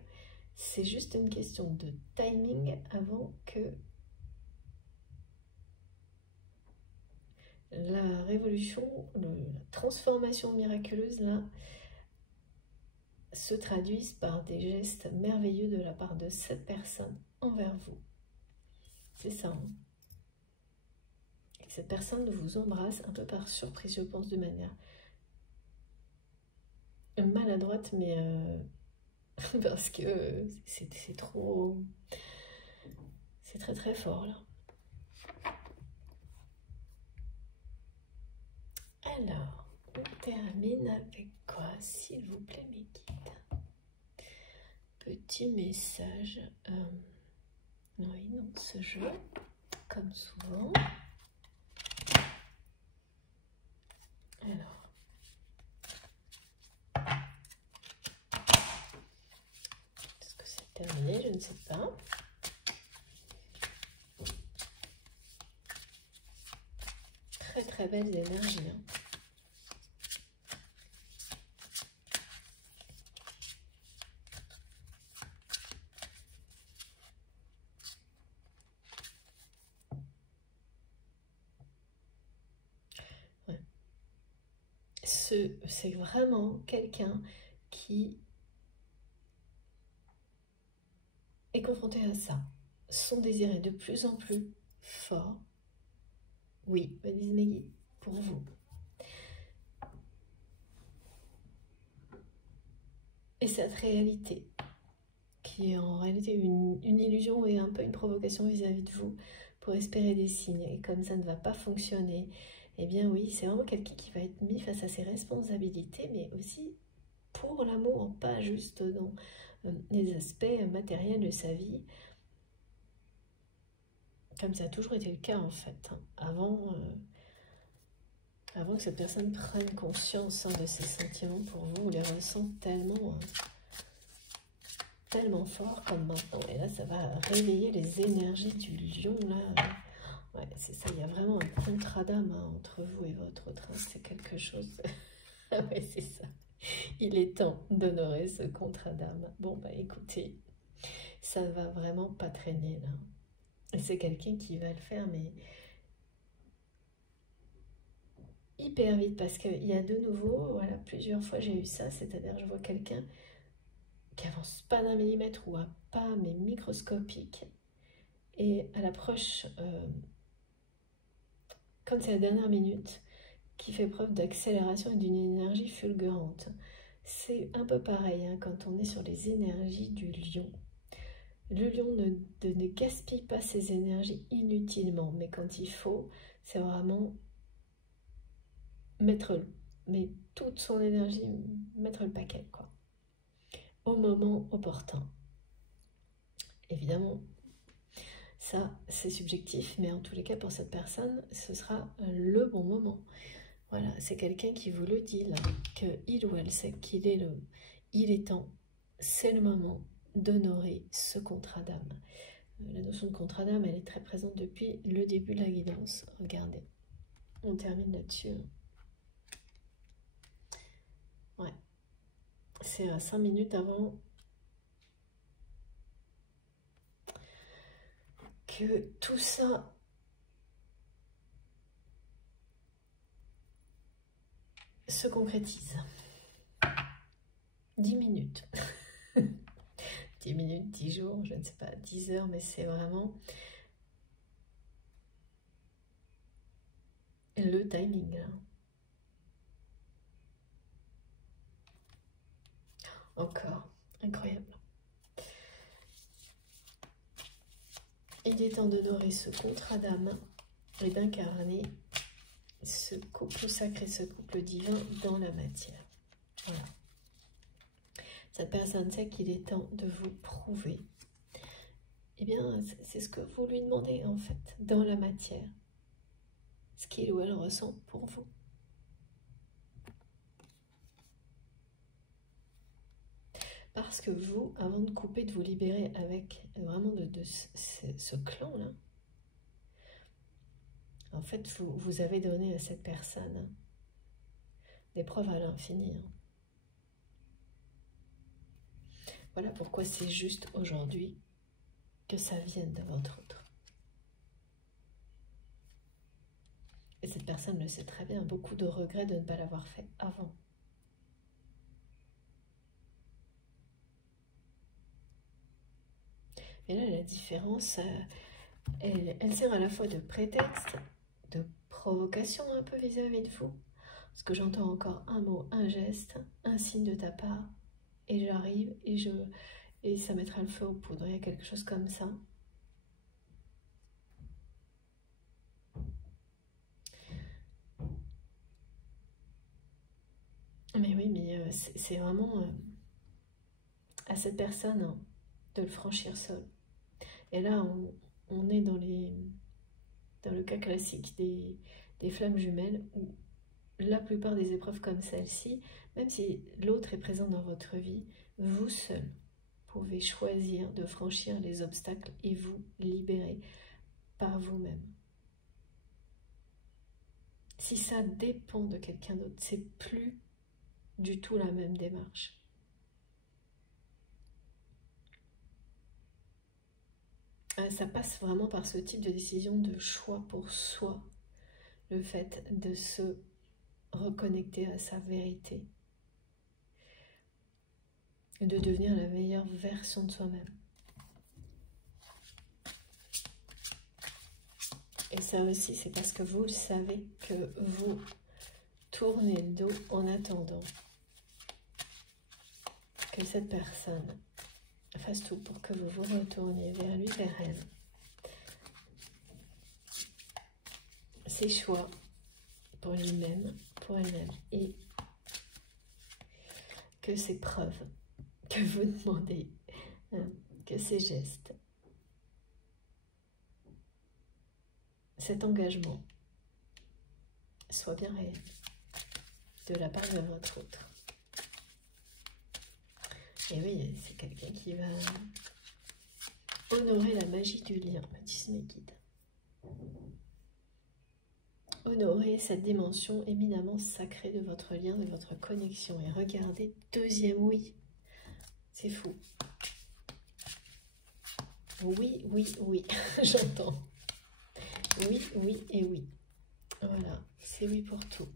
C'est juste une question de timing avant que la révolution, la transformation miraculeuse là, se traduise par des gestes merveilleux de la part de cette personne envers vous. C'est ça. Hein. Et que cette personne vous embrasse un peu par surprise, je pense, de manière maladroite, mais parce que c'est trop... C'est très très fort là. Alors, on termine avec quoi, s'il vous plaît, mes guides? Petit message. Oui, non, ce jeu, comme souvent. Alors. Est-ce que c'est terminé? Je ne sais pas. Très très belles énergies. Hein. Ouais. C'est vraiment quelqu'un qui est confronté à ça. Son désir est de plus en plus fort. Oui, me disent mes guides, pour vous. Et cette réalité, qui est en réalité une illusion et un peu une provocation vis-à-vis de vous, pour espérer des signes. Et comme ça ne va pas fonctionner, eh bien oui, c'est vraiment quelqu'un qui va être mis face à ses responsabilités, mais aussi pour l'amour, pas juste dans les aspects matériels de sa vie, comme ça a toujours été le cas en fait, hein. Avant que cette personne prenne conscience de ses sentiments pour vous, vous les ressent tellement, tellement fort comme maintenant. Et là, ça va réveiller les énergies du lion, là. Ouais, c'est ça, il y a vraiment un contrat d'âme hein, entre vous et votre autre. Hein. C'est quelque chose... Ah ouais, c'est ça. Il est temps d'honorer ce contrat d'âme. Bon, bah écoutez, ça va vraiment pas traîner, là. Et c'est quelqu'un qui va le faire, mais... hyper vite, parce qu'il y a de nouveau, voilà, plusieurs fois j'ai eu ça, c'est-à-dire je vois quelqu'un qui avance pas d'un millimètre ou à pas mais microscopique, et à l'approche, quand c'est la dernière minute, qui fait preuve d'accélération et d'une énergie fulgurante. C'est un peu pareil hein, quand on est sur les énergies du lion. Le lion ne gaspille pas ses énergies inutilement, mais quand il faut, c'est vraiment mettre mais toute son énergie, mettre le paquet, quoi. Au moment opportun. Évidemment, ça, c'est subjectif, mais en tous les cas, pour cette personne, ce sera le bon moment. Voilà, c'est quelqu'un qui vous le dit, là, qu'il ou elle sait qu'il est il est temps, c'est le moment d'honorer ce contrat d'âme. La notion de contrat d'âme, elle est très présente depuis le début de la guidance. Regardez, on termine là-dessus. Ouais, c'est à 5 minutes avant que tout ça se concrétise. 10 minutes. 10 minutes, 10 jours, je ne sais pas, 10 heures, mais c'est vraiment le timing. Là. Encore, incroyable. Il est temps d'honorer ce contrat d'âme et d'incarner ce couple sacré, ce couple divin dans la matière. Voilà. Cette personne sait qu'il est temps de vous prouver. Eh bien, c'est ce que vous lui demandez en fait, dans la matière. Ce qu'il ou elle ressent pour vous. Parce que vous, avant de couper, de vous libérer avec vraiment de ce clan-là, en fait, vous avez donné à cette personne des preuves à l'infini. Hein. Voilà pourquoi c'est juste aujourd'hui que ça vienne de votre autre. Et cette personne le sait très bien, beaucoup de regrets de ne pas l'avoir fait avant. Et là, la différence, elle sert à la fois de prétexte, de provocation un peu vis-à-vis de vous. Parce que j'entends encore un mot, un geste, un signe de ta part, et j'arrive et ça mettra le feu aux poudres. Il y a quelque chose comme ça. Mais oui, mais c'est vraiment à cette personne hein, de le franchir seul. Et là, on est dans le cas classique des flammes jumelles où la plupart des épreuves comme celle-ci, même si l'autre est présent dans votre vie, vous seul pouvez choisir de franchir les obstacles et vous libérer par vous-même. Si ça dépend de quelqu'un d'autre, c'est plus du tout la même démarche. Ça passe vraiment par ce type de décision de choix pour soi, le fait de se reconnecter à sa vérité, de devenir la meilleure version de soi-même. Et ça aussi, c'est parce que vous savez que vous tournez le dos en attendant que cette personne fasse tout pour que vous vous retourniez vers lui, vers elle. Ses choix pour lui-même, pour elle-même, et que ces preuves que vous demandez, que ces gestes, cet engagement soit bien réel de la part de votre autre. Et oui, c'est quelqu'un qui va honorer la magie du lien, me disent mes guides. Honorer cette dimension éminemment sacrée de votre lien, de votre connexion. Et regardez, deuxième oui. C'est fou. Oui, oui, oui, j'entends. Oui, oui et oui. Voilà, c'est oui pour tout.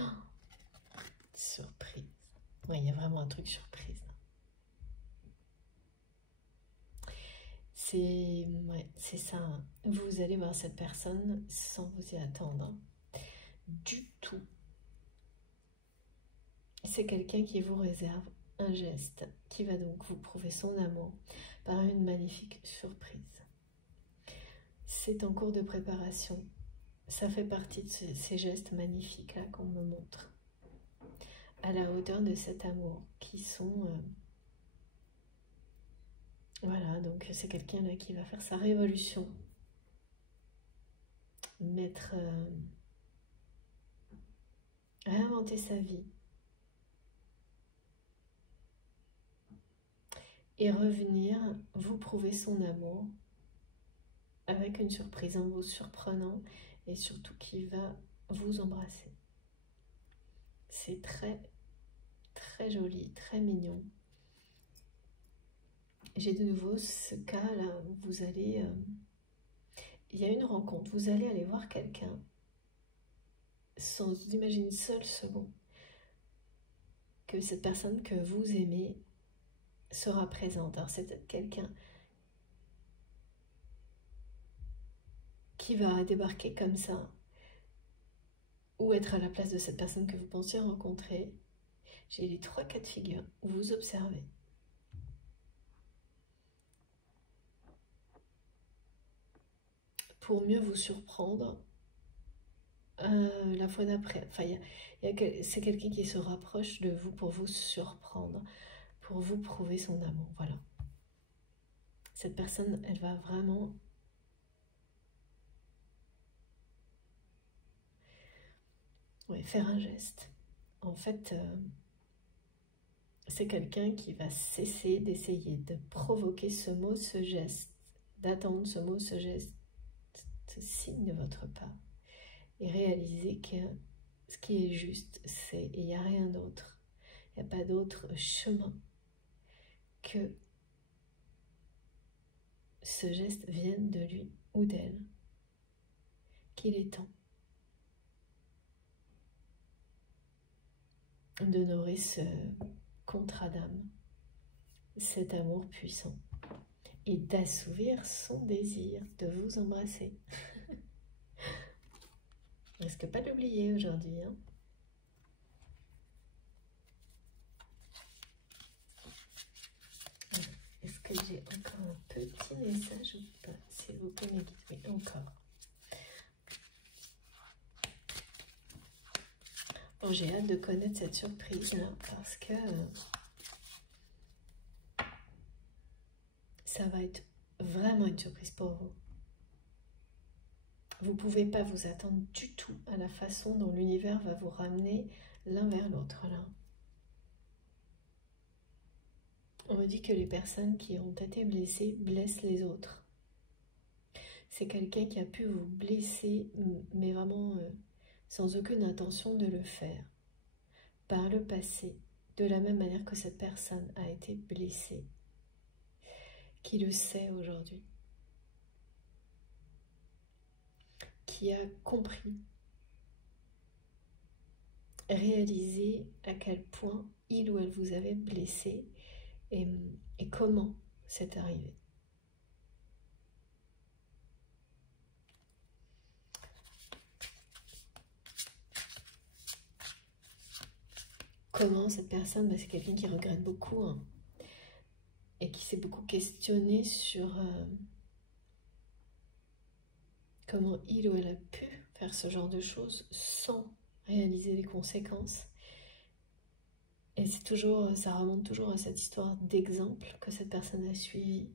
Oh, surprise. Ouais, il y a vraiment un truc surprise. C'est ça. Vous allez voir cette personne sans vous y attendre. Du tout. C'est quelqu'un qui vous réserve un geste qui va donc vous prouver son amour par une magnifique surprise. C'est en cours de préparation. Ça fait partie de ces gestes magnifiques là qu'on me montre. À la hauteur de cet amour qui sont... Voilà, donc c'est quelqu'un là qui va faire sa révolution. Réinventer sa vie. Et revenir vous prouver son amour avec une surprise en vous surprenant et surtout qui va vous embrasser. C'est très, très joli, très mignon. J'ai de nouveau ce cas-là où vous allez... il y a une rencontre, vous allez aller voir quelqu'un sans imaginer une seule seconde que cette personne que vous aimez sera présente. Alors c'est peut-être quelqu'un qui va débarquer comme ça ou être à la place de cette personne que vous pensiez rencontrer. J'ai les 3 cas de figure où vous observez. Pour mieux vous surprendre la fois d'après. Enfin, c'est quelqu'un qui se rapproche de vous pour vous surprendre, pour vous prouver son amour. Voilà. Cette personne, elle va vraiment... ouais, faire un geste. En fait, c'est quelqu'un qui va cesser d'essayer de provoquer ce mot, ce geste, d'attendre ce mot, ce geste, ce signe de votre part. Et réaliser que ce qui est juste, c'est il n'y a rien d'autre. Il n'y a pas d'autre chemin que ce geste vienne de lui ou d'elle, qu'il est temps d'honorer ce contrat d'âme, cet amour puissant, et d'assouvir son désir de vous embrasser. On risque pas de l'oublier aujourd'hui, hein. Est-ce que j'ai encore un petit message ou pas? S'il vous plaît, mes guides. Oui, encore. Bon, j'ai hâte de connaître cette surprise-là parce que ça va être vraiment une surprise pour vous. Vous ne pouvez pas vous attendre du tout à la façon dont l'univers va vous ramener l'un vers l'autre là. On me dit que les personnes qui ont été blessées blessent les autres. C'est quelqu'un qui a pu vous blesser, mais vraiment sans aucune intention de le faire, par le passé, de la même manière que cette personne a été blessée, qui le sait aujourd'hui, qui a compris, réalisé à quel point il ou elle vous avait blessé et comment c'est arrivé. Comment cette personne, c'est quelqu'un qui regrette beaucoup hein, et qui s'est beaucoup questionné sur comment il ou elle a pu faire ce genre de choses sans réaliser les conséquences. Et c'est toujours, ça remonte toujours à cette histoire d'exemple que cette personne a suivi.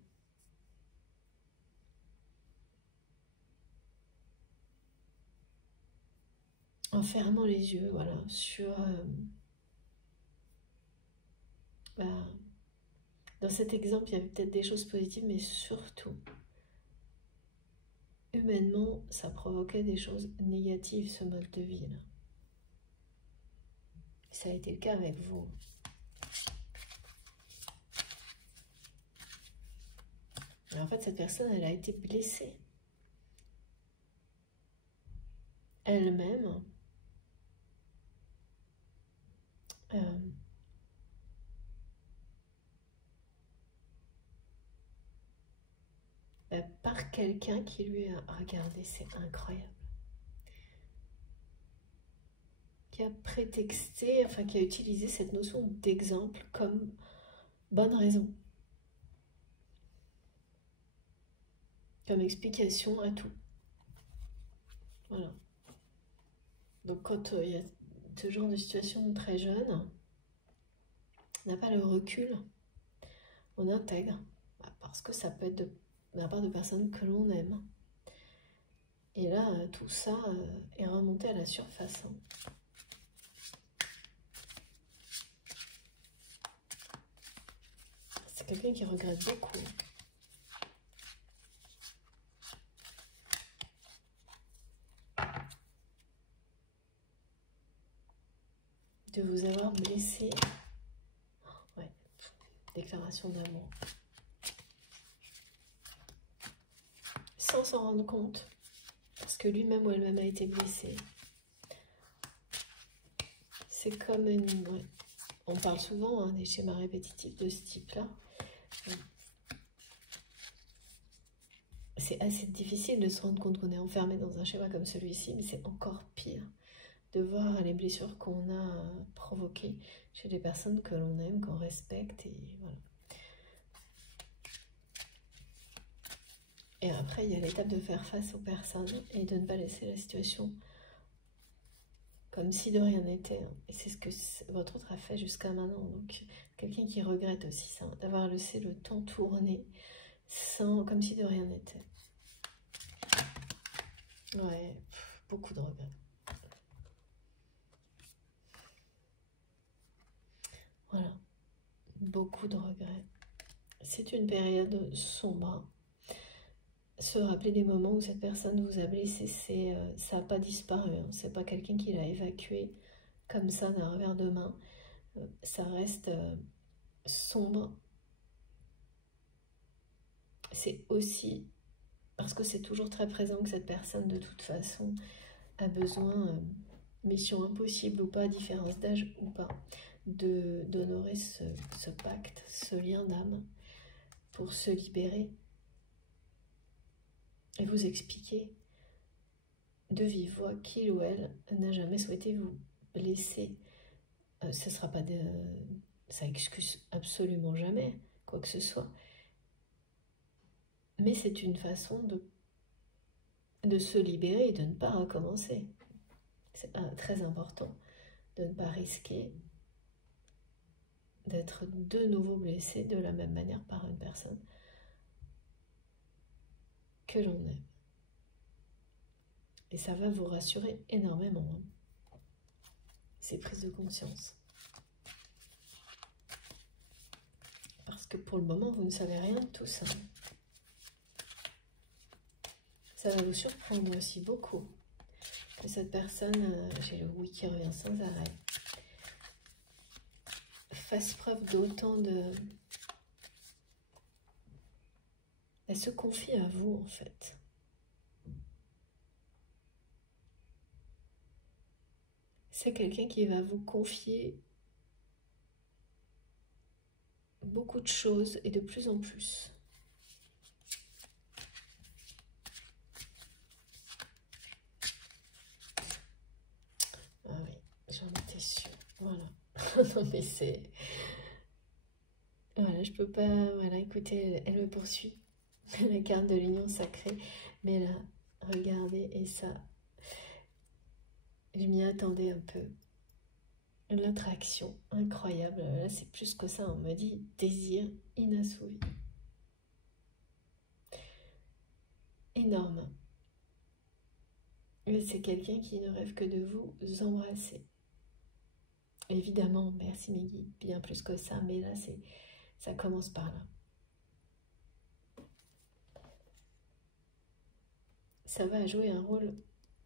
En fermant les yeux, voilà, sur dans cet exemple, il y avait peut-être des choses positives, mais surtout, humainement, ça provoquait des choses négatives, ce mode de vie. Là. Ça a été le cas avec vous. Et en fait, cette personne, elle a été blessée. Elle-même. Par quelqu'un qui lui a regardé, c'est incroyable. Qui a prétexté, enfin qui a utilisé cette notion d'exemple comme bonne raison. Comme explication à tout. Voilà. Donc quand il y a ce genre de situation très jeune, on n'a pas le recul, on intègre, parce que ça peut être de la part de personnes que l'on aime. Et là, tout ça est remonté à la surface. Hein. C'est quelqu'un qui regrette beaucoup. De vous avoir blessé. Ouais, déclaration d'amour. Sans s'en rendre compte. Parce que lui-même ou elle-même a été blessé. C'est comme une... Ouais. On parle souvent hein, des schémas répétitifs de ce type-là. C'est assez difficile de se rendre compte qu'on est enfermé dans un schéma comme celui-ci, mais c'est encore pire de voir les blessures qu'on a provoquées chez des personnes que l'on aime, qu'on respecte, et voilà. Et après, il y a l'étape de faire face aux personnes et de ne pas laisser la situation comme si de rien n'était. Et c'est ce que votre autre a fait jusqu'à maintenant. Donc, quelqu'un qui regrette aussi ça, d'avoir laissé le temps tourner sans, comme si de rien n'était. Ouais, beaucoup de regrets. Voilà, beaucoup de regrets. C'est une période sombre. Se rappeler des moments où cette personne vous a blessé, ça n'a pas disparu. Hein. C'est pas quelqu'un qui l'a évacué comme ça d'un revers de main. Ça reste sombre c'est aussi parce que c'est toujours très présent que cette personne, de toute façon, a besoin, mission impossible ou pas, différence d'âge ou pas, d'honorer ce pacte, ce lien d'âme, pour se libérer et vous expliquer de vive voix qu'il ou elle n'a jamais souhaité vous blesser. Ce sera pas ça excuse absolument jamais quoi que ce soit, mais c'est une façon de se libérer et de ne pas recommencer. C'est très important de ne pas risquer d'être de nouveau blessé de la même manière par une personne que l'on aime. Et ça va vous rassurer énormément, hein, ces prises de conscience. Parce que pour le moment, vous ne savez rien de tout ça. Ça va vous surprendre aussi beaucoup que cette personne, j'ai le oui qui revient sans arrêt, fasse preuve d'autant de... Elle se confie à vous, en fait. C'est quelqu'un qui va vous confier beaucoup de choses et de plus en plus. Ah oui, j'en étais sûre. Voilà. Non mais c'est... Voilà, je peux pas... Voilà, écoutez, elle me poursuit. La carte de l'union sacrée. Mais là, regardez, et ça... Je m'y attendais un peu. L'attraction incroyable. Là, c'est plus que ça. On me dit désir inassouvi. Énorme. C'est quelqu'un qui ne rêve que de vous embrasser. Évidemment, merci mes guides, bien plus que ça, mais là, ça commence par là. Ça va jouer un rôle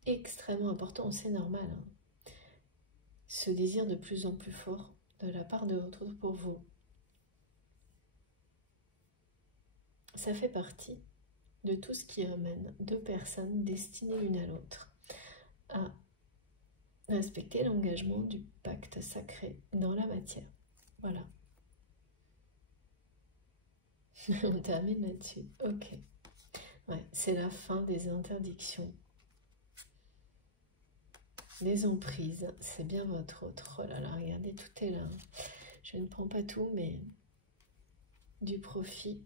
extrêmement important, c'est normal. Hein. Ce désir de plus en plus fort de la part de votre autre pour vous. Ça fait partie de tout ce qui amène deux personnes destinées l'une à l'autre à respecter l'engagement du pacte sacré dans la matière. Voilà. On termine là-dessus. Ok. Ouais, c'est la fin des interdictions. Les emprises, c'est bien votre autre. Oh là là, regardez, tout est là. Je ne prends pas tout, mais du profit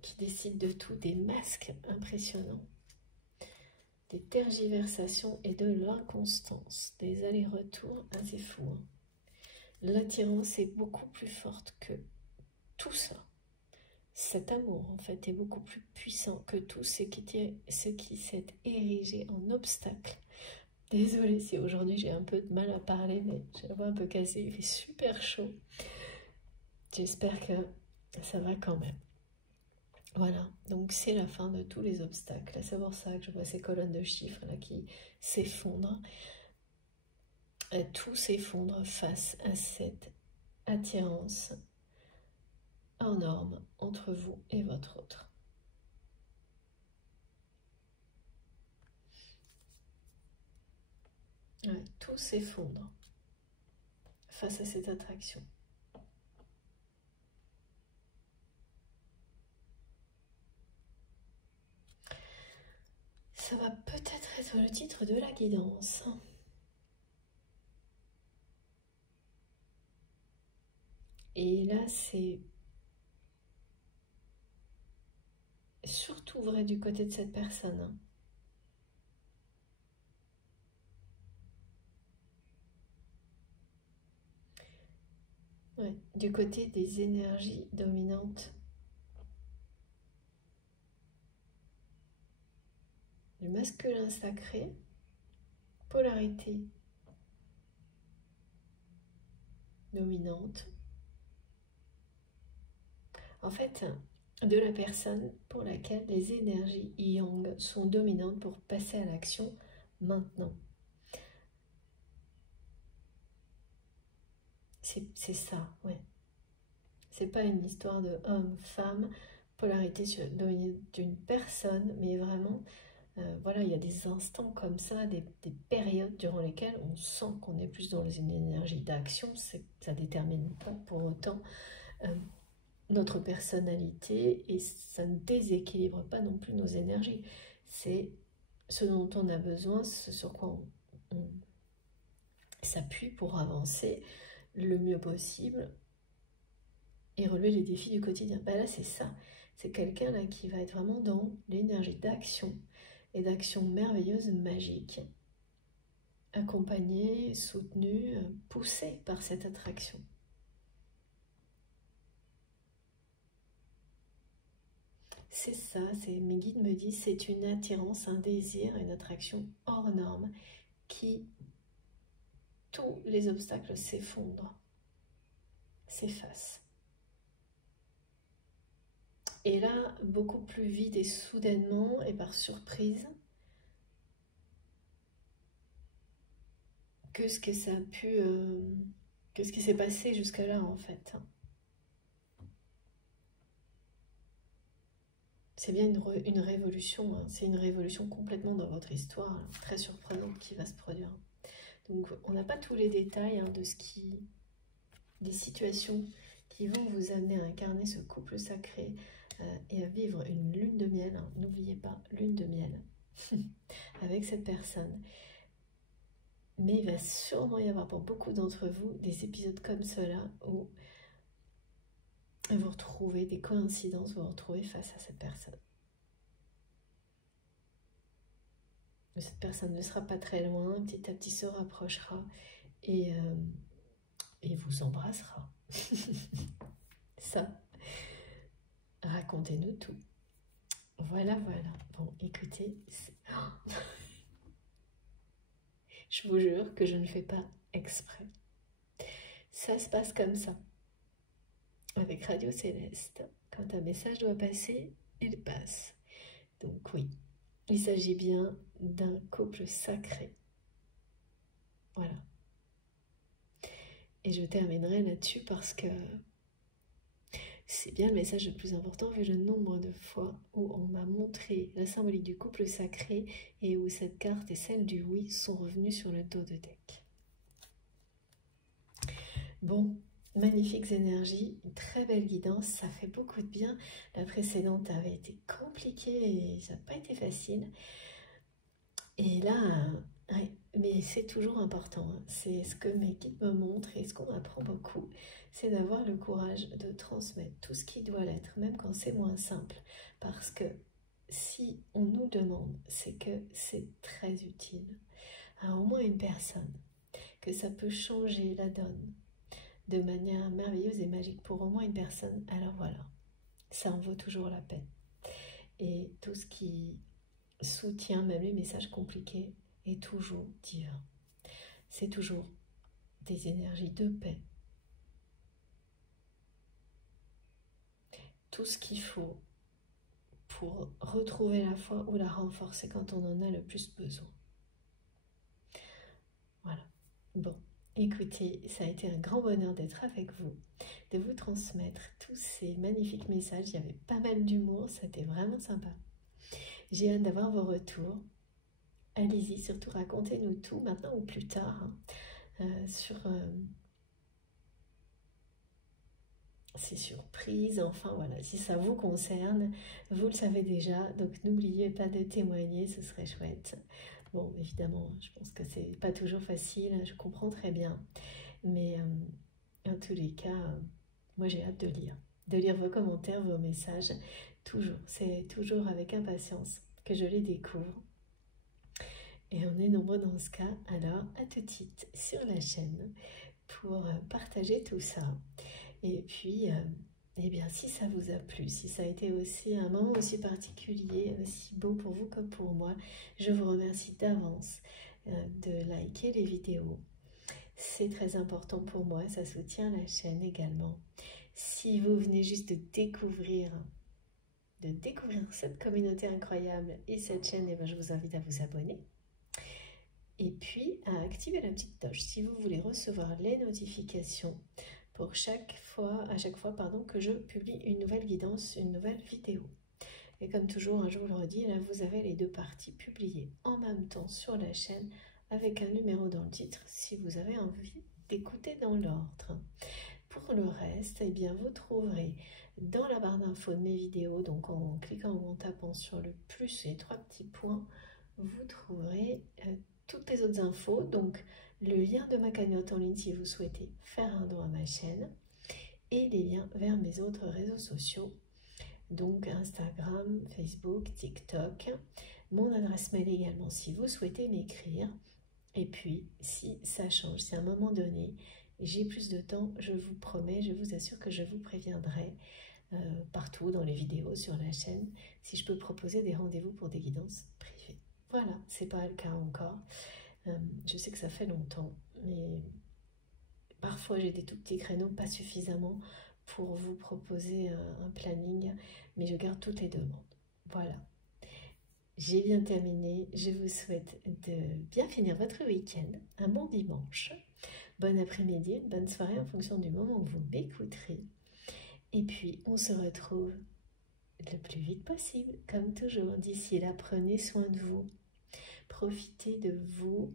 qui décide de tout, des masques impressionnants, des tergiversations et de l'inconstance, des allers-retours, c'est fou. Hein. L'attirance est beaucoup plus forte que tout ça. Cet amour, en fait, est beaucoup plus puissant que tout ce qui s'est érigé en obstacle. Désolée si aujourd'hui j'ai un peu de mal à parler, mais j'ai la voix un peu cassée, il fait super chaud. J'espère que ça va quand même. Voilà, donc c'est la fin de tous les obstacles. C'est pour ça que je vois ces colonnes de chiffres là qui s'effondrent. Tout s'effondre face à cette attirance hors norme entre vous et votre autre. Ouais, tout s'effondre face à cette attraction. Ça va peut-être être le titre de la guidance. Et là, c'est surtout vrai du côté de cette personne. Ouais, du côté des énergies dominantes. Le masculin sacré, polarité dominante. En fait, de la personne pour laquelle les énergies yang sont dominantes pour passer à l'action maintenant. C'est ça, ouais. C'est pas une histoire de homme-femme polarité d'une personne, mais vraiment, voilà, il y a des instants comme ça, des périodes durant lesquelles on sent qu'on est plus dans une énergie d'action. Ça ne détermine pas pour autant notre personnalité et ça ne déséquilibre pas non plus nos énergies. C'est ce dont on a besoin, ce sur quoi on s'appuie pour avancer le mieux possible et relever les défis du quotidien. Ben là, c'est ça. C'est quelqu'un là qui va être vraiment dans l'énergie d'action et d'action merveilleuse, magique, accompagné, soutenu, poussé par cette attraction. C'est ça, mes guides me disent, c'est une attirance, un désir, une attraction hors norme qui, tous les obstacles s'effondrent, s'effacent. Et là, beaucoup plus vite et soudainement et par surprise que ce que ça a pu, que ce qui s'est passé jusqu'à là en fait. C'est bien une révolution, hein. C'est une révolution complètement dans votre histoire, hein, très surprenante qui va se produire. Donc on n'a pas tous les détails hein, des situations qui vont vous amener à incarner ce couple sacré et à vivre une lune de miel. Hein. N'oubliez pas, lune de miel avec cette personne. Mais il va sûrement y avoir pour beaucoup d'entre vous des épisodes comme cela où vous retrouvez des coïncidences, vous vous retrouvez face à cette personne. Cette personne ne sera pas très loin, petit à petit se rapprochera et vous embrassera. Ça, racontez-nous tout. Voilà, voilà. Bon, écoutez, je vous jure que je ne fais pas exprès. Ça se passe comme ça. Avec Radio Céleste, quand un message doit passer, il passe. Donc oui, il s'agit bien d'un couple sacré. Voilà. Et je terminerai là-dessus parce que c'est bien le message le plus important vu le nombre de fois où on m'a montré la symbolique du couple sacré et où cette carte et celle du oui sont revenues sur le dos de deck. Bon, magnifiques énergies, une très belle guidance, ça fait beaucoup de bien. La précédente avait été compliquée et ça n'a pas été facile. Et là, ouais, mais c'est toujours important, hein. C'est ce que mes guides me montrent et ce qu'on apprend beaucoup, c'est d'avoir le courage de transmettre tout ce qui doit l'être, même quand c'est moins simple. Parce que si on nous demande, c'est que c'est très utile à au moins une personne, que ça peut changer la donne de manière merveilleuse et magique pour au moins une personne. Alors voilà, ça en vaut toujours la peine. Et tout ce qui soutient même les messages compliqués est toujours divin. C'est toujours des énergies de paix. Tout ce qu'il faut pour retrouver la foi ou la renforcer quand on en a le plus besoin. Voilà. Bon, écoutez, ça a été un grand bonheur d'être avec vous, de vous transmettre tous ces magnifiques messages. Il y avait pas mal d'humour, c'était vraiment sympa. J'ai hâte d'avoir vos retours. Allez-y, surtout racontez-nous tout, maintenant ou plus tard, hein, sur ces surprises, enfin voilà, si ça vous concerne, vous le savez déjà, donc n'oubliez pas de témoigner, ce serait chouette. Bon, évidemment, je pense que c'est pas toujours facile, je comprends très bien, mais en tous les cas, moi j'ai hâte de lire vos commentaires, vos messages, toujours, c'est toujours avec impatience que je les découvre. Et on est nombreux dans ce cas, alors à tout de suite sur la chaîne pour partager tout ça. Et puis, eh bien, si ça vous a plu, si ça a été aussi un moment aussi particulier, aussi beau pour vous comme pour moi, je vous remercie d'avance de liker les vidéos. C'est très important pour moi, ça soutient la chaîne également. Si vous venez juste de découvrir cette communauté incroyable et cette chaîne, eh bien, je vous invite à vous abonner. Et puis à activer la petite cloche si vous voulez recevoir les notifications pour à chaque fois pardon, que je publie une nouvelle guidance, une nouvelle vidéo. Et comme toujours, je vous le redis, là vous avez les deux parties publiées en même temps sur la chaîne avec un numéro dans le titre si vous avez envie d'écouter dans l'ordre. Pour le reste, eh bien, vous trouverez dans la barre d'infos de mes vidéos, donc en cliquant ou en tapant sur le plus et les 3 petits points, vous trouverez toutes les autres infos, donc le lien de ma cagnotte en ligne si vous souhaitez faire un don à ma chaîne, et les liens vers mes autres réseaux sociaux, donc Instagram, Facebook, TikTok, mon adresse mail également si vous souhaitez m'écrire. Et puis, si ça change, si à un moment donné, j'ai plus de temps, je vous promets, je vous assure que je vous préviendrai partout dans les vidéos sur la chaîne si je peux proposer des rendez-vous pour des guidances privées. Voilà, c'est pas le cas encore. Je sais que ça fait longtemps, mais parfois j'ai des tout petits créneaux, pas suffisamment pour vous proposer un planning, mais je garde toutes les demandes. Voilà. J'ai bien terminé, je vous souhaite de bien finir votre week-end, un bon dimanche, bon après-midi, une bonne soirée en fonction du moment où vous m'écouterez. Et puis, on se retrouve le plus vite possible, comme toujours. D'ici là, prenez soin de vous, profitez de vous,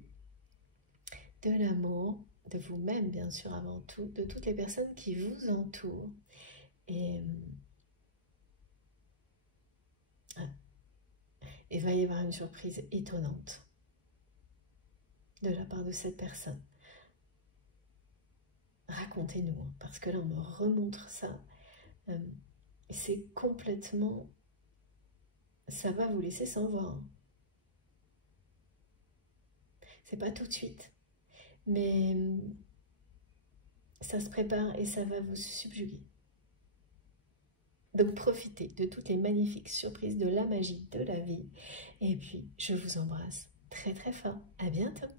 de l'amour, de vous-même bien sûr avant tout, de toutes les personnes qui vous entourent. Et il va y avoir une surprise étonnante de la part de cette personne. Racontez-nous, hein, parce que là on me remontre ça. C'est complètement... ça va vous laisser sans voix. Hein. C'est pas tout de suite, mais ça se prépare et ça va vous subjuguer. Donc profitez de toutes les magnifiques surprises de la magie de la vie. Et puis, je vous embrasse très très fort. À bientôt.